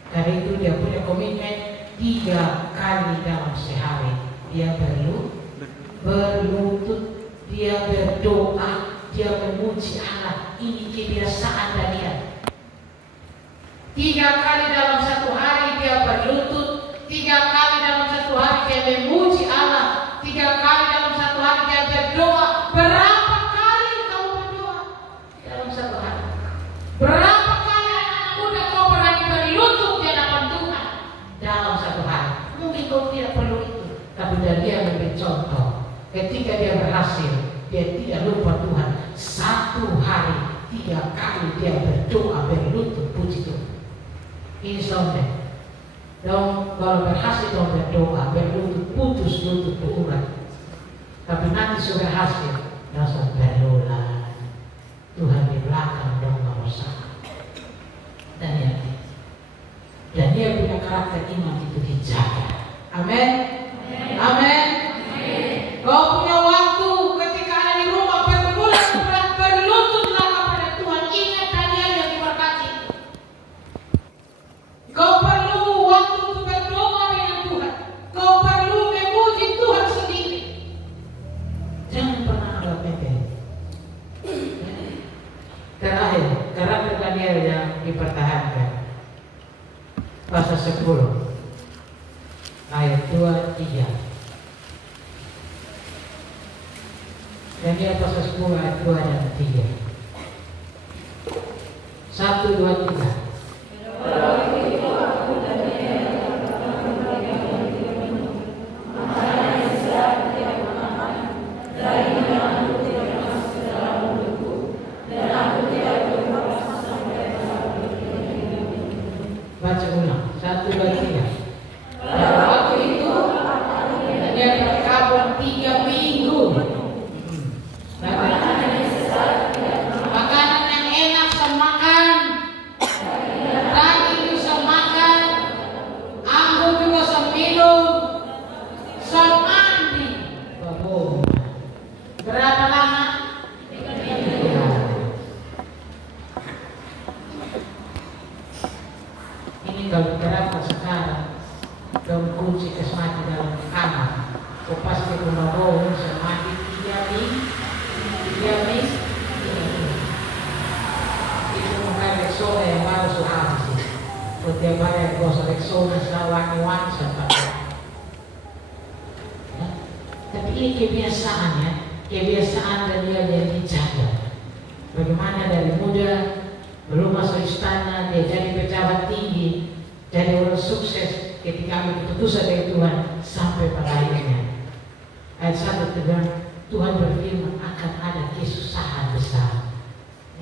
Karena itu dia punya komitmen 3 kali dalam sehari. Dia berlutut, dia berdoa, dia memuji Allah. Ini kebiasaan Daniel. 3 kali dalam satu hari dia berlutut, 3 kali dalam satu hari dia memuji Allah, 3 kali dalam satu hari dia berdoa. Berapa kali kamu berdoa dalam satu hari? Berapa kali anak muda kau berani berlutut di hadapan Tuhan dalam satu hari? Mungkin kau tidak perlu itu, tapi dia memberi contoh. Ketika dia berhasil, dia tidak lupa Tuhan. 1 hari 3 kali dia berdoa, berlutut, puji Tuhan. Ini sombong. Dong kalau berhasil dong berdoa, berlutut, putus lutut berurat. Tapi nanti sudah hasil, langsung berdoa. Tuhan di belakang dong nomor 1. Dan dia punya karakter iman itu dijaga. Amin. Amin. Kau punya waktu ketika ada di rumah berbulan-bulan berlututlah kepada Tuhan. Ingat Daniel yang diberkati. Kau perlu waktu untuk berdoa dengan Tuhan. Kau perlu memuji Tuhan sendiri. Jangan pernah anggap enteng. Terakhir, karakter Daniel yang dipertahankan. Pasal 10 ayat 2-3. Daniel pasal 10 ayat 2 dan 3. 1, 2, 3. Baca ulang. 1, 2, 3. Pada waktu itu dia berkabung 3 minggu. Makanan yang enak semakan, daging bisa makan, anggur juga seminum, semandi. Berapa lama? 3 minggu. Ini kalau diterapkan sekarang, kau kunci kesmati dalam kamar, kau pasti kau semati 3 minggu. Itu bukan Rexona yang baru habis. Setiap hari yang gosok Rexona sudah wangi-wangi sampai. Tapi ini kebiasaannya, kebiasaan Daniel yang dijaga. Bagaimana dari muda belum masuk istana dia jadi pejabat tinggi, Jadi orang sukses ketika ambil keputusan dari Tuhan sampai pada akhirnya. Ayat 1 bilang Tuhan berfirman akan ada kesusahan besar.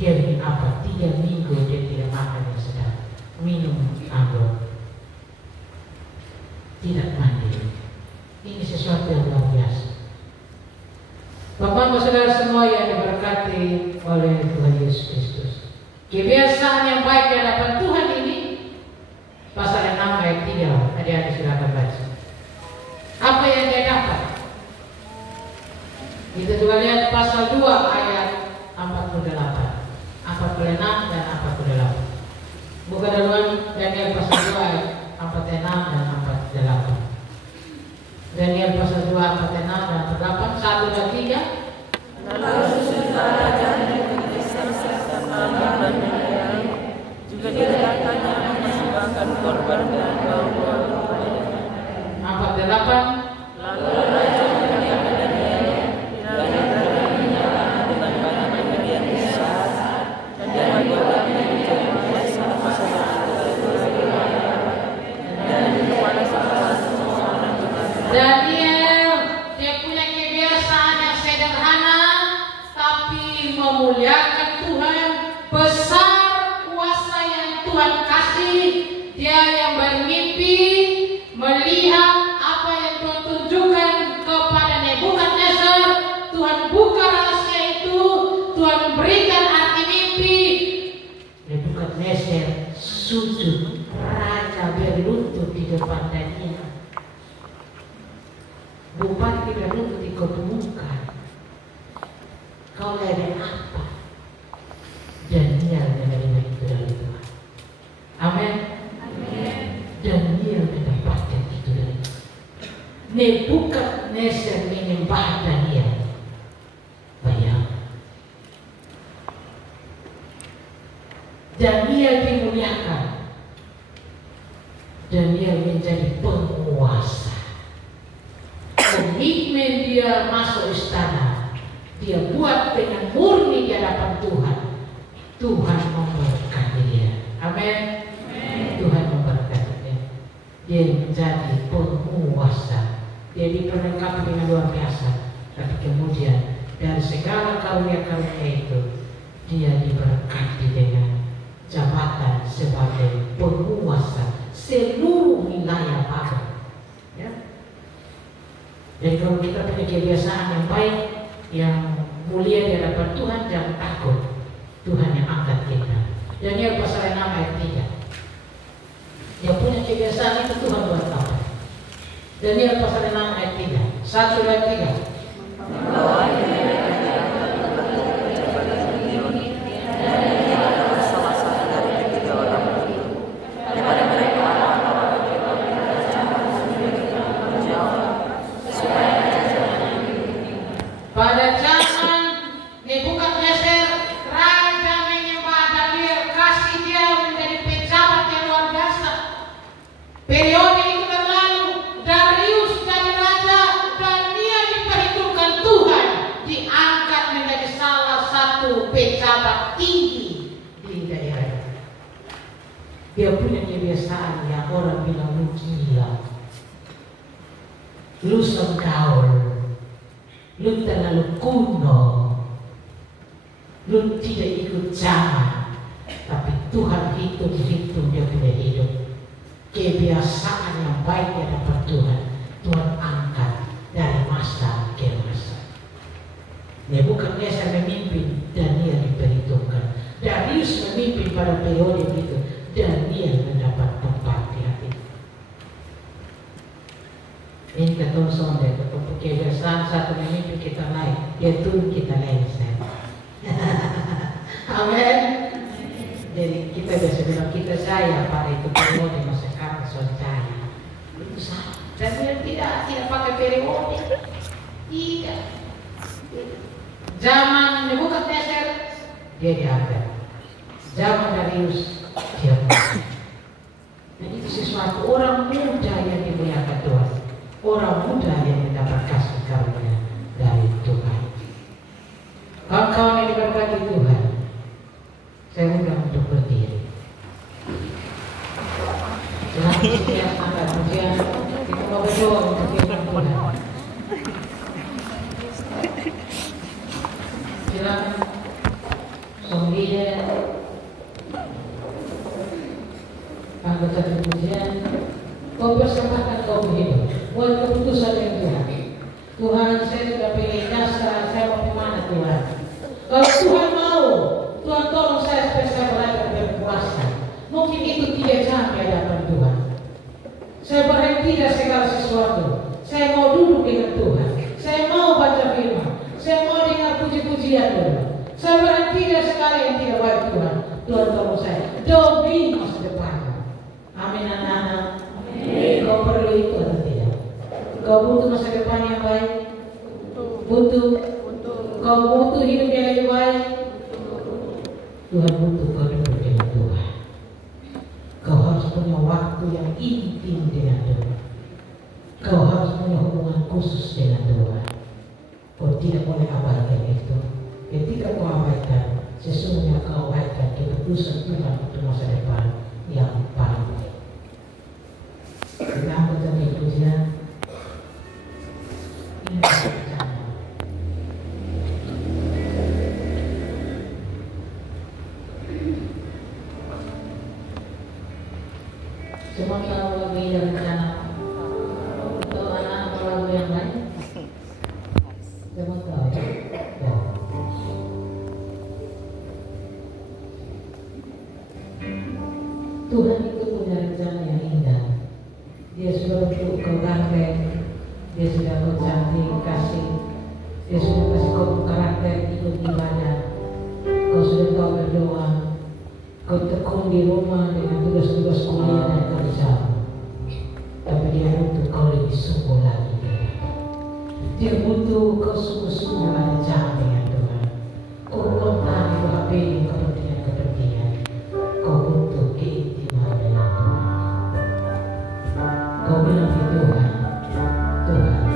Dia bikin apa? 3 minggu dia tidak makan yang sedang, minum anggur, tidak mandi. Ini sesuatu yang luar biasa. Bapak-bapak saudara semua yang diberkati oleh Tuhan Yesus Kristus, kebiasaan yang baik di hadapan Tuhan ini pasal 6 ayat 3, adik-adik silakan baca. Apa yang dia dapat? Kita juga lihat pasal 2 ayat 48, 46 dan 48. Buka duluan Daniel pasal 2 ayat 46 dan 48. Daniel pasal 2 46 dan 48, 1 dan 3. Lalu sesudah raja Nebukadnezar serta Belshazzar dan Daniel juga diletakkannya mempersembahkan korban dan bau-bau kepada 48. Lalu raja memuliakan Daniel dan menerima dengan banyak pemberian besar, dan dia bagi-bagi menjadi kuasa dan kepada semua seorang juga. Daniel dia punya kebiasaan yang sederhana tapi memuliakan Tuhan. Besar kuasa yang Tuhan kasih. Dia yang bermimpi melihat apa yang Tuhan tunjukkan kepada Nebukadnezar. Tuhan buka rahasia itu, Tuhan berikan arti mimpi. Nebukadnezar sujud, raja berlutut di depan Daniel. Bupati berlutut diketemukan. Kau ada apa? Daniel menerima itu dari Tuhan. Amin. Daniel mendapatkan itu dari Tuhan. Nebukadnezar menyembah Daniel. Bayangkan. Daniel dimuliakan. Daniel menjadi penguasa. Komitmen dia masuk istana, dia buat dengan murni di hadapan Tuhan. Tuhan memberkati dia. Amin. Tuhan memberkati dia. Dia menjadi penguasa. Dia diperlengkapi dengan luar biasa. Tapi kemudian dari segala karunia-karunia itu, dia diberkati dengan jabatan sebagai penguasa seluruh wilayah Babel. Ya. Jadi kalau kita punya kebiasaan yang baik, yang mulia di hadapan Tuhan, jangan takut. Tuhan yang angkat kita. Daniel pasal 6 ayat 3. Yang punya kebiasaan itu Tuhan buat apa? Daniel pasal 6 ayat 3. 1 dan 3. Pada zaman Nebukadnezar, raja menyembah Daniel, kasih dia menjadi pejabat yang luar biasa. Periode itu berlalu, Darius jadi raja, Daniel diperhitungkan Tuhan, diangkat menjadi salah satu pejabat tinggi di daerah. Dia punya kebiasaan yang orang bilang lu gila, lu senggaul, lu terlalu kuno, lu tidak ikut zaman. Tapi Tuhan hitung dia punya hidup. Kebiasaan yang baik di hadapan Tuhan, Tuhan angkat dari masa ke masa. Nebukadnezar memimpin, Daniel diperhitungkan. Darius memimpin pada periode itu, Daniel mendapat tempat di hati. Ini ketemu sonde, ketemu kebiasaan satu memimpin kita naik, dia turun kita naik. Amin. Jadi kita biasa bilang kita saya pada itu periode masa sekarang saya. Itu salah. Dan dia tidak pakai periode. Tidak. Zaman Nebukadnezar dia diangkat. Zaman Darius dia diangkat. Dan itu sesuatu orang muda yang dimuliakan Tuhan. Orang muda yang mendapat kasih karunia dari Tuhan. Kawan-kawan yang diberkati Tuhan, saya undang untuk berdiri. seumur hidup. Buat keputusan yang Tuhan. Tuhan, saya sudah pilih dasar, saya mau kemana Tuhan? Kalau Tuhan mau, Tuhan tolong saya supaya saya belajar berpuasa. Mungkin itu 3 jam di hadapan Tuhan. Saya berhenti dari segala sesuatu. Saya mau duduk dengan Tuhan. Saya mau baca firman. Saya mau dengar puji-pujian Tuhan. Saya berhenti dari segala yang tidak baik Tuhan. Tuhan tolong saya demi masa depan. Amin anak-anak. Kau perlu itu atau tidak? Kau butuh masa depan yang baik? Butuh. Kau butuh hidup yang lebih baik? Tuhan butuh kau duduk dengan Tuhan. Kau harus punya waktu yang intim dengan Tuhan. Kau harus punya hubungan khusus dengan Tuhan. Kau tidak boleh abaikan itu. Ketika kau abaikan, sesungguhnya kau abaikan keputusan Tuhan untuk masa depan yang paling baik. Kenapa tadi pujian? Ini bersama. Semua tahu lagu ini rencana. Tahu anak lagu yang lain? Semua tahu ya? Ya. Tuhan itu punya rencana yang indah. Dia sudah bentuk kau ganteng, dia sudah kau cantik, kasih, dia sudah kasih kau karakter ikut ibadah, kau sudah tahu berdoa, kau tekun di rumah dengan tugas-tugas kuliah dan kerja. Tapi dia butuh kau lebih sungguh lagi. Dia butuh kau sungguh-sungguh ada jalan dengan Tuhan. Kau kontak itu HP kepentingan-kepentingan. Kau butuh keintiman dengan Tuhan. Kau bilang ke Tuhan, Tuhan,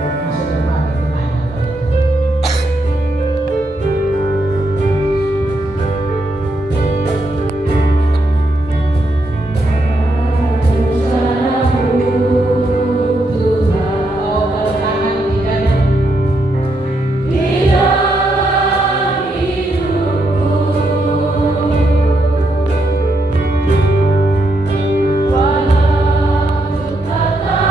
masa depan itu ada apa itu? Walau kata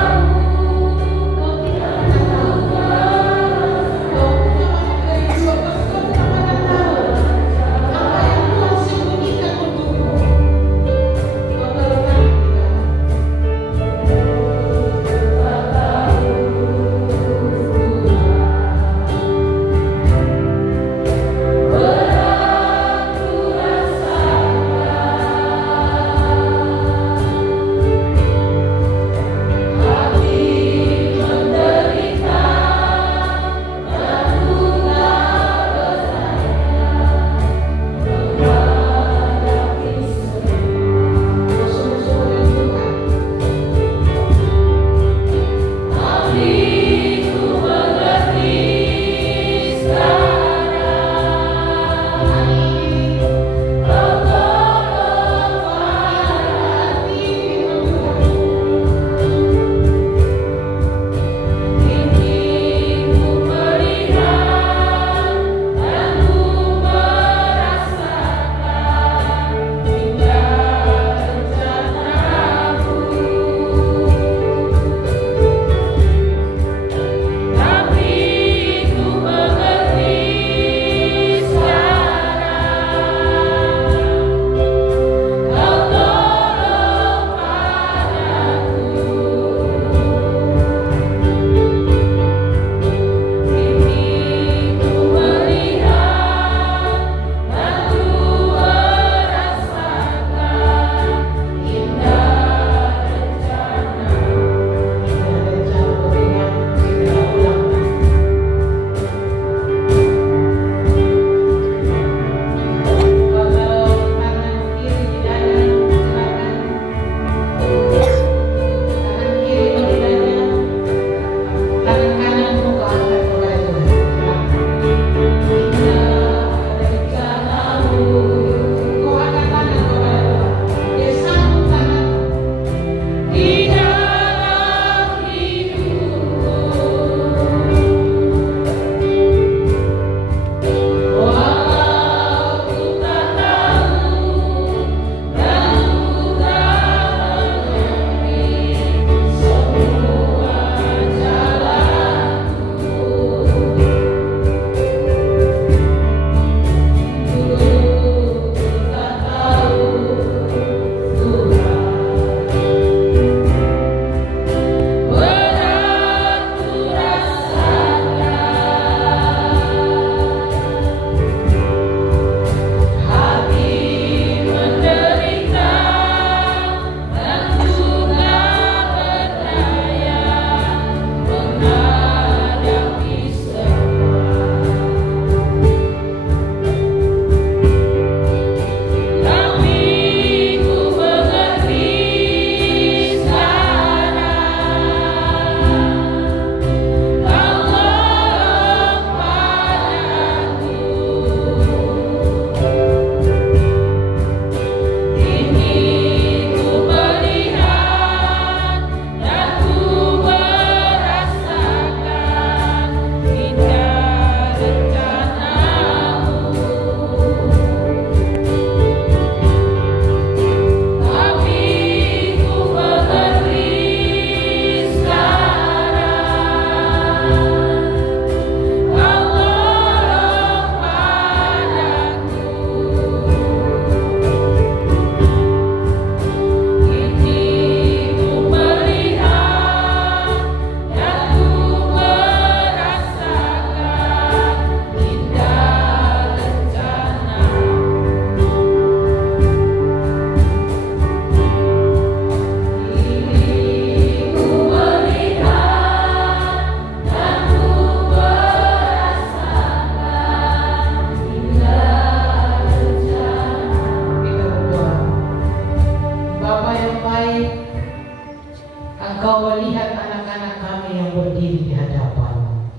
Engkau melihat anak-anak kami yang berdiri di hadapan-Mu.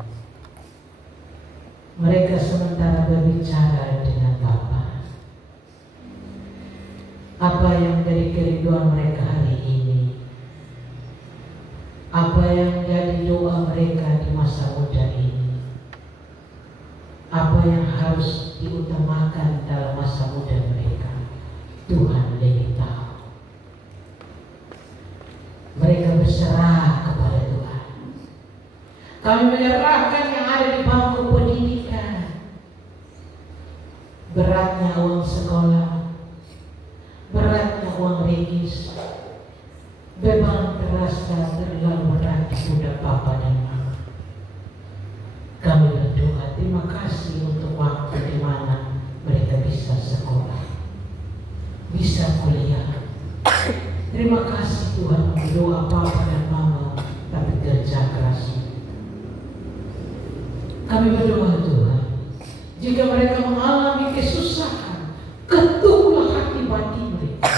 Mereka sementara berbicara dengan Bapa. Apa yang dari kerinduan mereka hari ini? Apa yang jadi doa mereka di masa muda ini? Apa yang harus diutamakan dalam masa muda mereka? Tuhan lebih tahu. Mereka berserah kepada Tuhan. Kami menyerahkan yang ada di bangku pendidikan. Beratnya uang sekolah, beratnya uang regis, beban terasa terlalu berat di pundak Bapa dan Mama. Kami berdoa, terima kasih untuk waktu di mana mereka bisa sekolah, bisa kuliah. Terima kasih Tuhan, berdoa Papa dan Mama, tapi kerja keras. Kami berdoa Tuhan, jika mereka mengalami kesusahan, ketuklah hati batin mereka.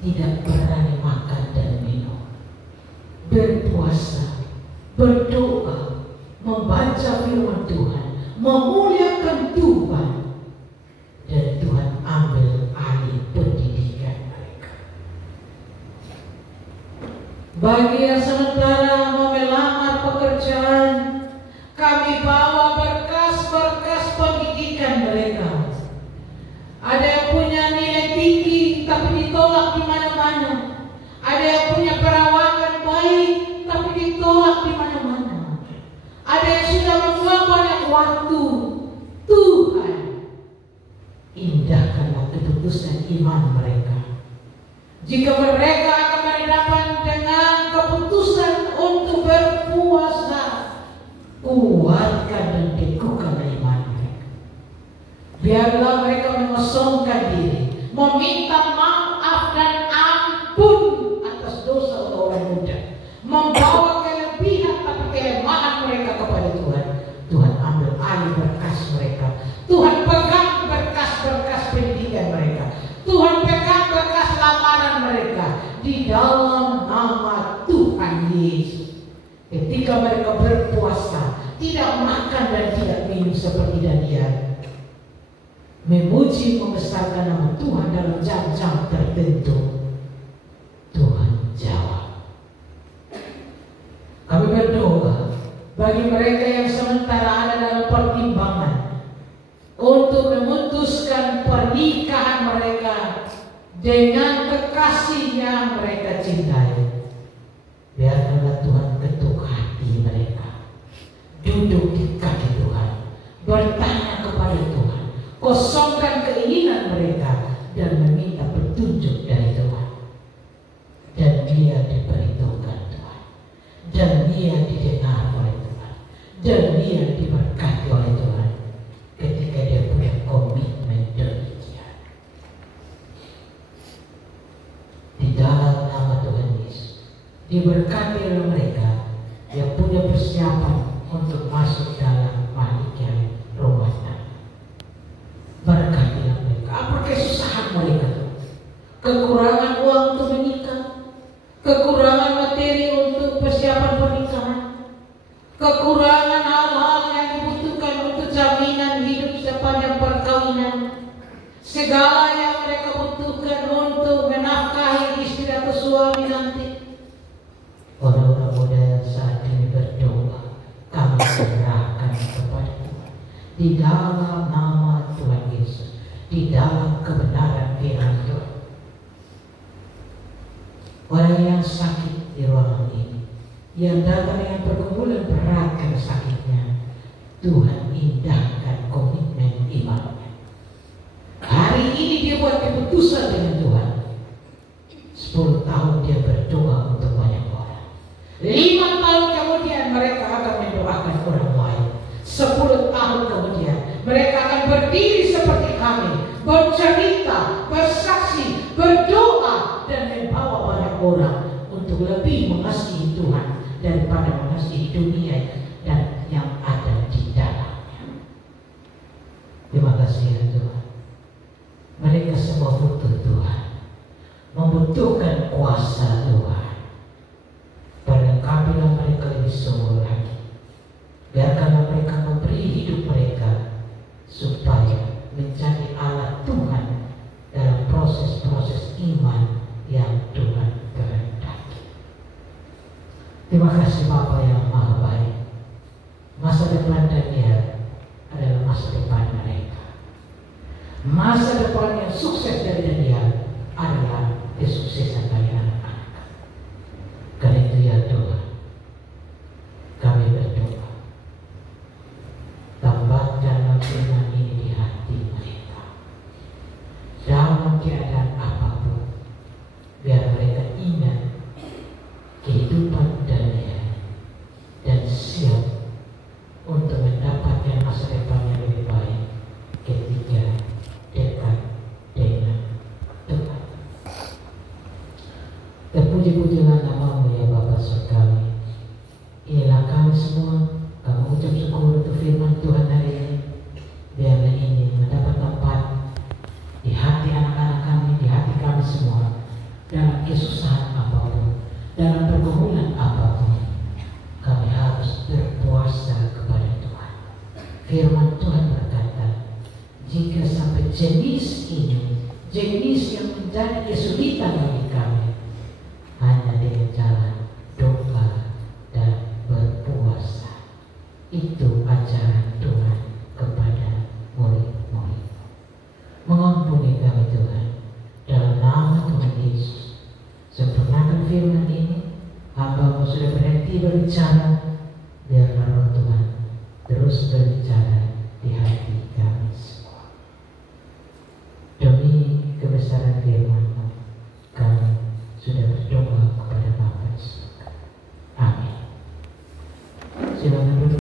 Tidak berani makan dan minum, berpuasa, berdoa, membaca firman Tuhan, memuliakan Tuhan, dan Tuhan ambil alih pendidikan mereka. Bagi yang sementara mau melamar pekerjaan, kami bawa berkas-berkas pendidikan mereka. Ada yang punya nilai tinggi tapi ditolak di mana-mana. Ada yang punya perawakan baik tapi ditolak di mana-mana. Ada yang sudah membuang banyak waktu. Tuhan, indahkanlah keputusan iman mereka. Jika mereka akan berhadapan dengan keputusan untuk berpuasa, kuatkan dan teguhkanlah iman mereka. Biarlah mereka mengosongkan diri, meminta maaf dan ampun atas dosa orang muda, membawa kelebihan tapi kelemahan mereka kepada Tuhan. Tuhan ambil alih berkas mereka. Tuhan pegang berkas-berkas pendidikan mereka. Tuhan pegang berkas lamaran mereka di dalam nama Tuhan Yesus. Ketika mereka berpuasa, tidak makan dan tidak minum seperti Daniel, memuji membesarkan nama Tuhan dalam jam-jam tertentu, Tuhan jawab. Kami berdoa bagi mereka yang sementara ada dalam pertimbangan untuk memutuskan pernikahan mereka dengan kekasih yang mereka cintai. Biarkanlah Tuhan ketuk hati mereka, duduk di kaki Tuhan, bertanya kepada Tuhan, kosongkan keinginan mereka dan meminta petunjuk dari Tuhan. Dan dia diperhitungkan Tuhan, dan dia didengar oleh Tuhan, dan dia diberkati oleh Tuhan ketika dia punya komitmen demikian. Di dalam nama Tuhan Yesus, diberkati oleh mereka yang punya persiapan untuk masuk dalam pernikahan rumah tangga. Berkatilah mereka. Apa kesusahan mereka? Kekurangan uang untuk menikah, kekurangan materi untuk persiapan pernikahan, kekurangan hal-hal yang dibutuhkan untuk jaminan hidup sepanjang perkawinan, segala yang mereka butuhkan untuk menafkahi istri atau suami nanti. Orang-orang muda yang saat ini berdoa, kami serahkan kepada Tuhan di dalam nama Tuhan Yesus, di dalam kebenaran firman Tuhan. Orang yang sakit di ruangan ini, yang datang dengan pergumulan berat karena sakitnya, Tuhan indahkan komitmen imannya. Hari ini dia buat keputusan dengan Tuhan. 10 tahun dia berdoa untuk banyak orang. 5 tahun kemudian mereka akan mendoakan orang lain. 10 tahun kemudian mereka akan berdiri seperti kami, bercerita, bersaksi, berdoa, dan membawa banyak orang untuk lebih mengasihi Tuhan daripada mengasihi dunia dan yang ada di dalamnya. Terima kasih ya Tuhan. Mereka semua butuh Tuhan, membutuhkan membutuhkan kuasa Tuhan. Perlengkapilah mereka lebih sungguh lagi. Biarkanlah mereka memberi hidup mereka supaya menjadi alat Tuhan dalam proses-proses iman yang Tuhan kehendaki. Terima kasih Bapa yang Maha Baik. Masa depan Daniel adalah masa depan mereka. Masa depan yang sukses dari Daniel adalah kesuksesan dari anak-anak. Karena itu ya Tuhan, kami berdoa, tambahkanlah firman ini di hati mereka. Dalam keadaan apapun, biar mereka ingat kehidupan Daniel dan siap untuk mendapatkan masa depan yang lebih baik ketika dekat dengan Tuhan. Terpuji-pujilah nama-Mu ya Bapa Surgawi. Inilah kami semua, kami ucap syukur untuk firman Tuhan hari ini. Biarlah ini mendapat tempat di hati anak-anak kami, di hati kami semua, dalam kesusahan apapun, dalam pergumulan apapun. Kami harus berpuasa kepada Tuhan. Firman Tuhan berkata, jika sampai jenis ini, jenis yang menjadi kesulitan bagi kami, hanya dengan jalan doa dan berpuasa. Itu ajaran Tuhan kepada murid-murid. Mengampuni kami Tuhan, dalam nama Tuhan Yesus. Sempurnakan firman ini. Hamba-Mu sudah berhenti berbicara. Biarlah Roh Tuhan terus berbicara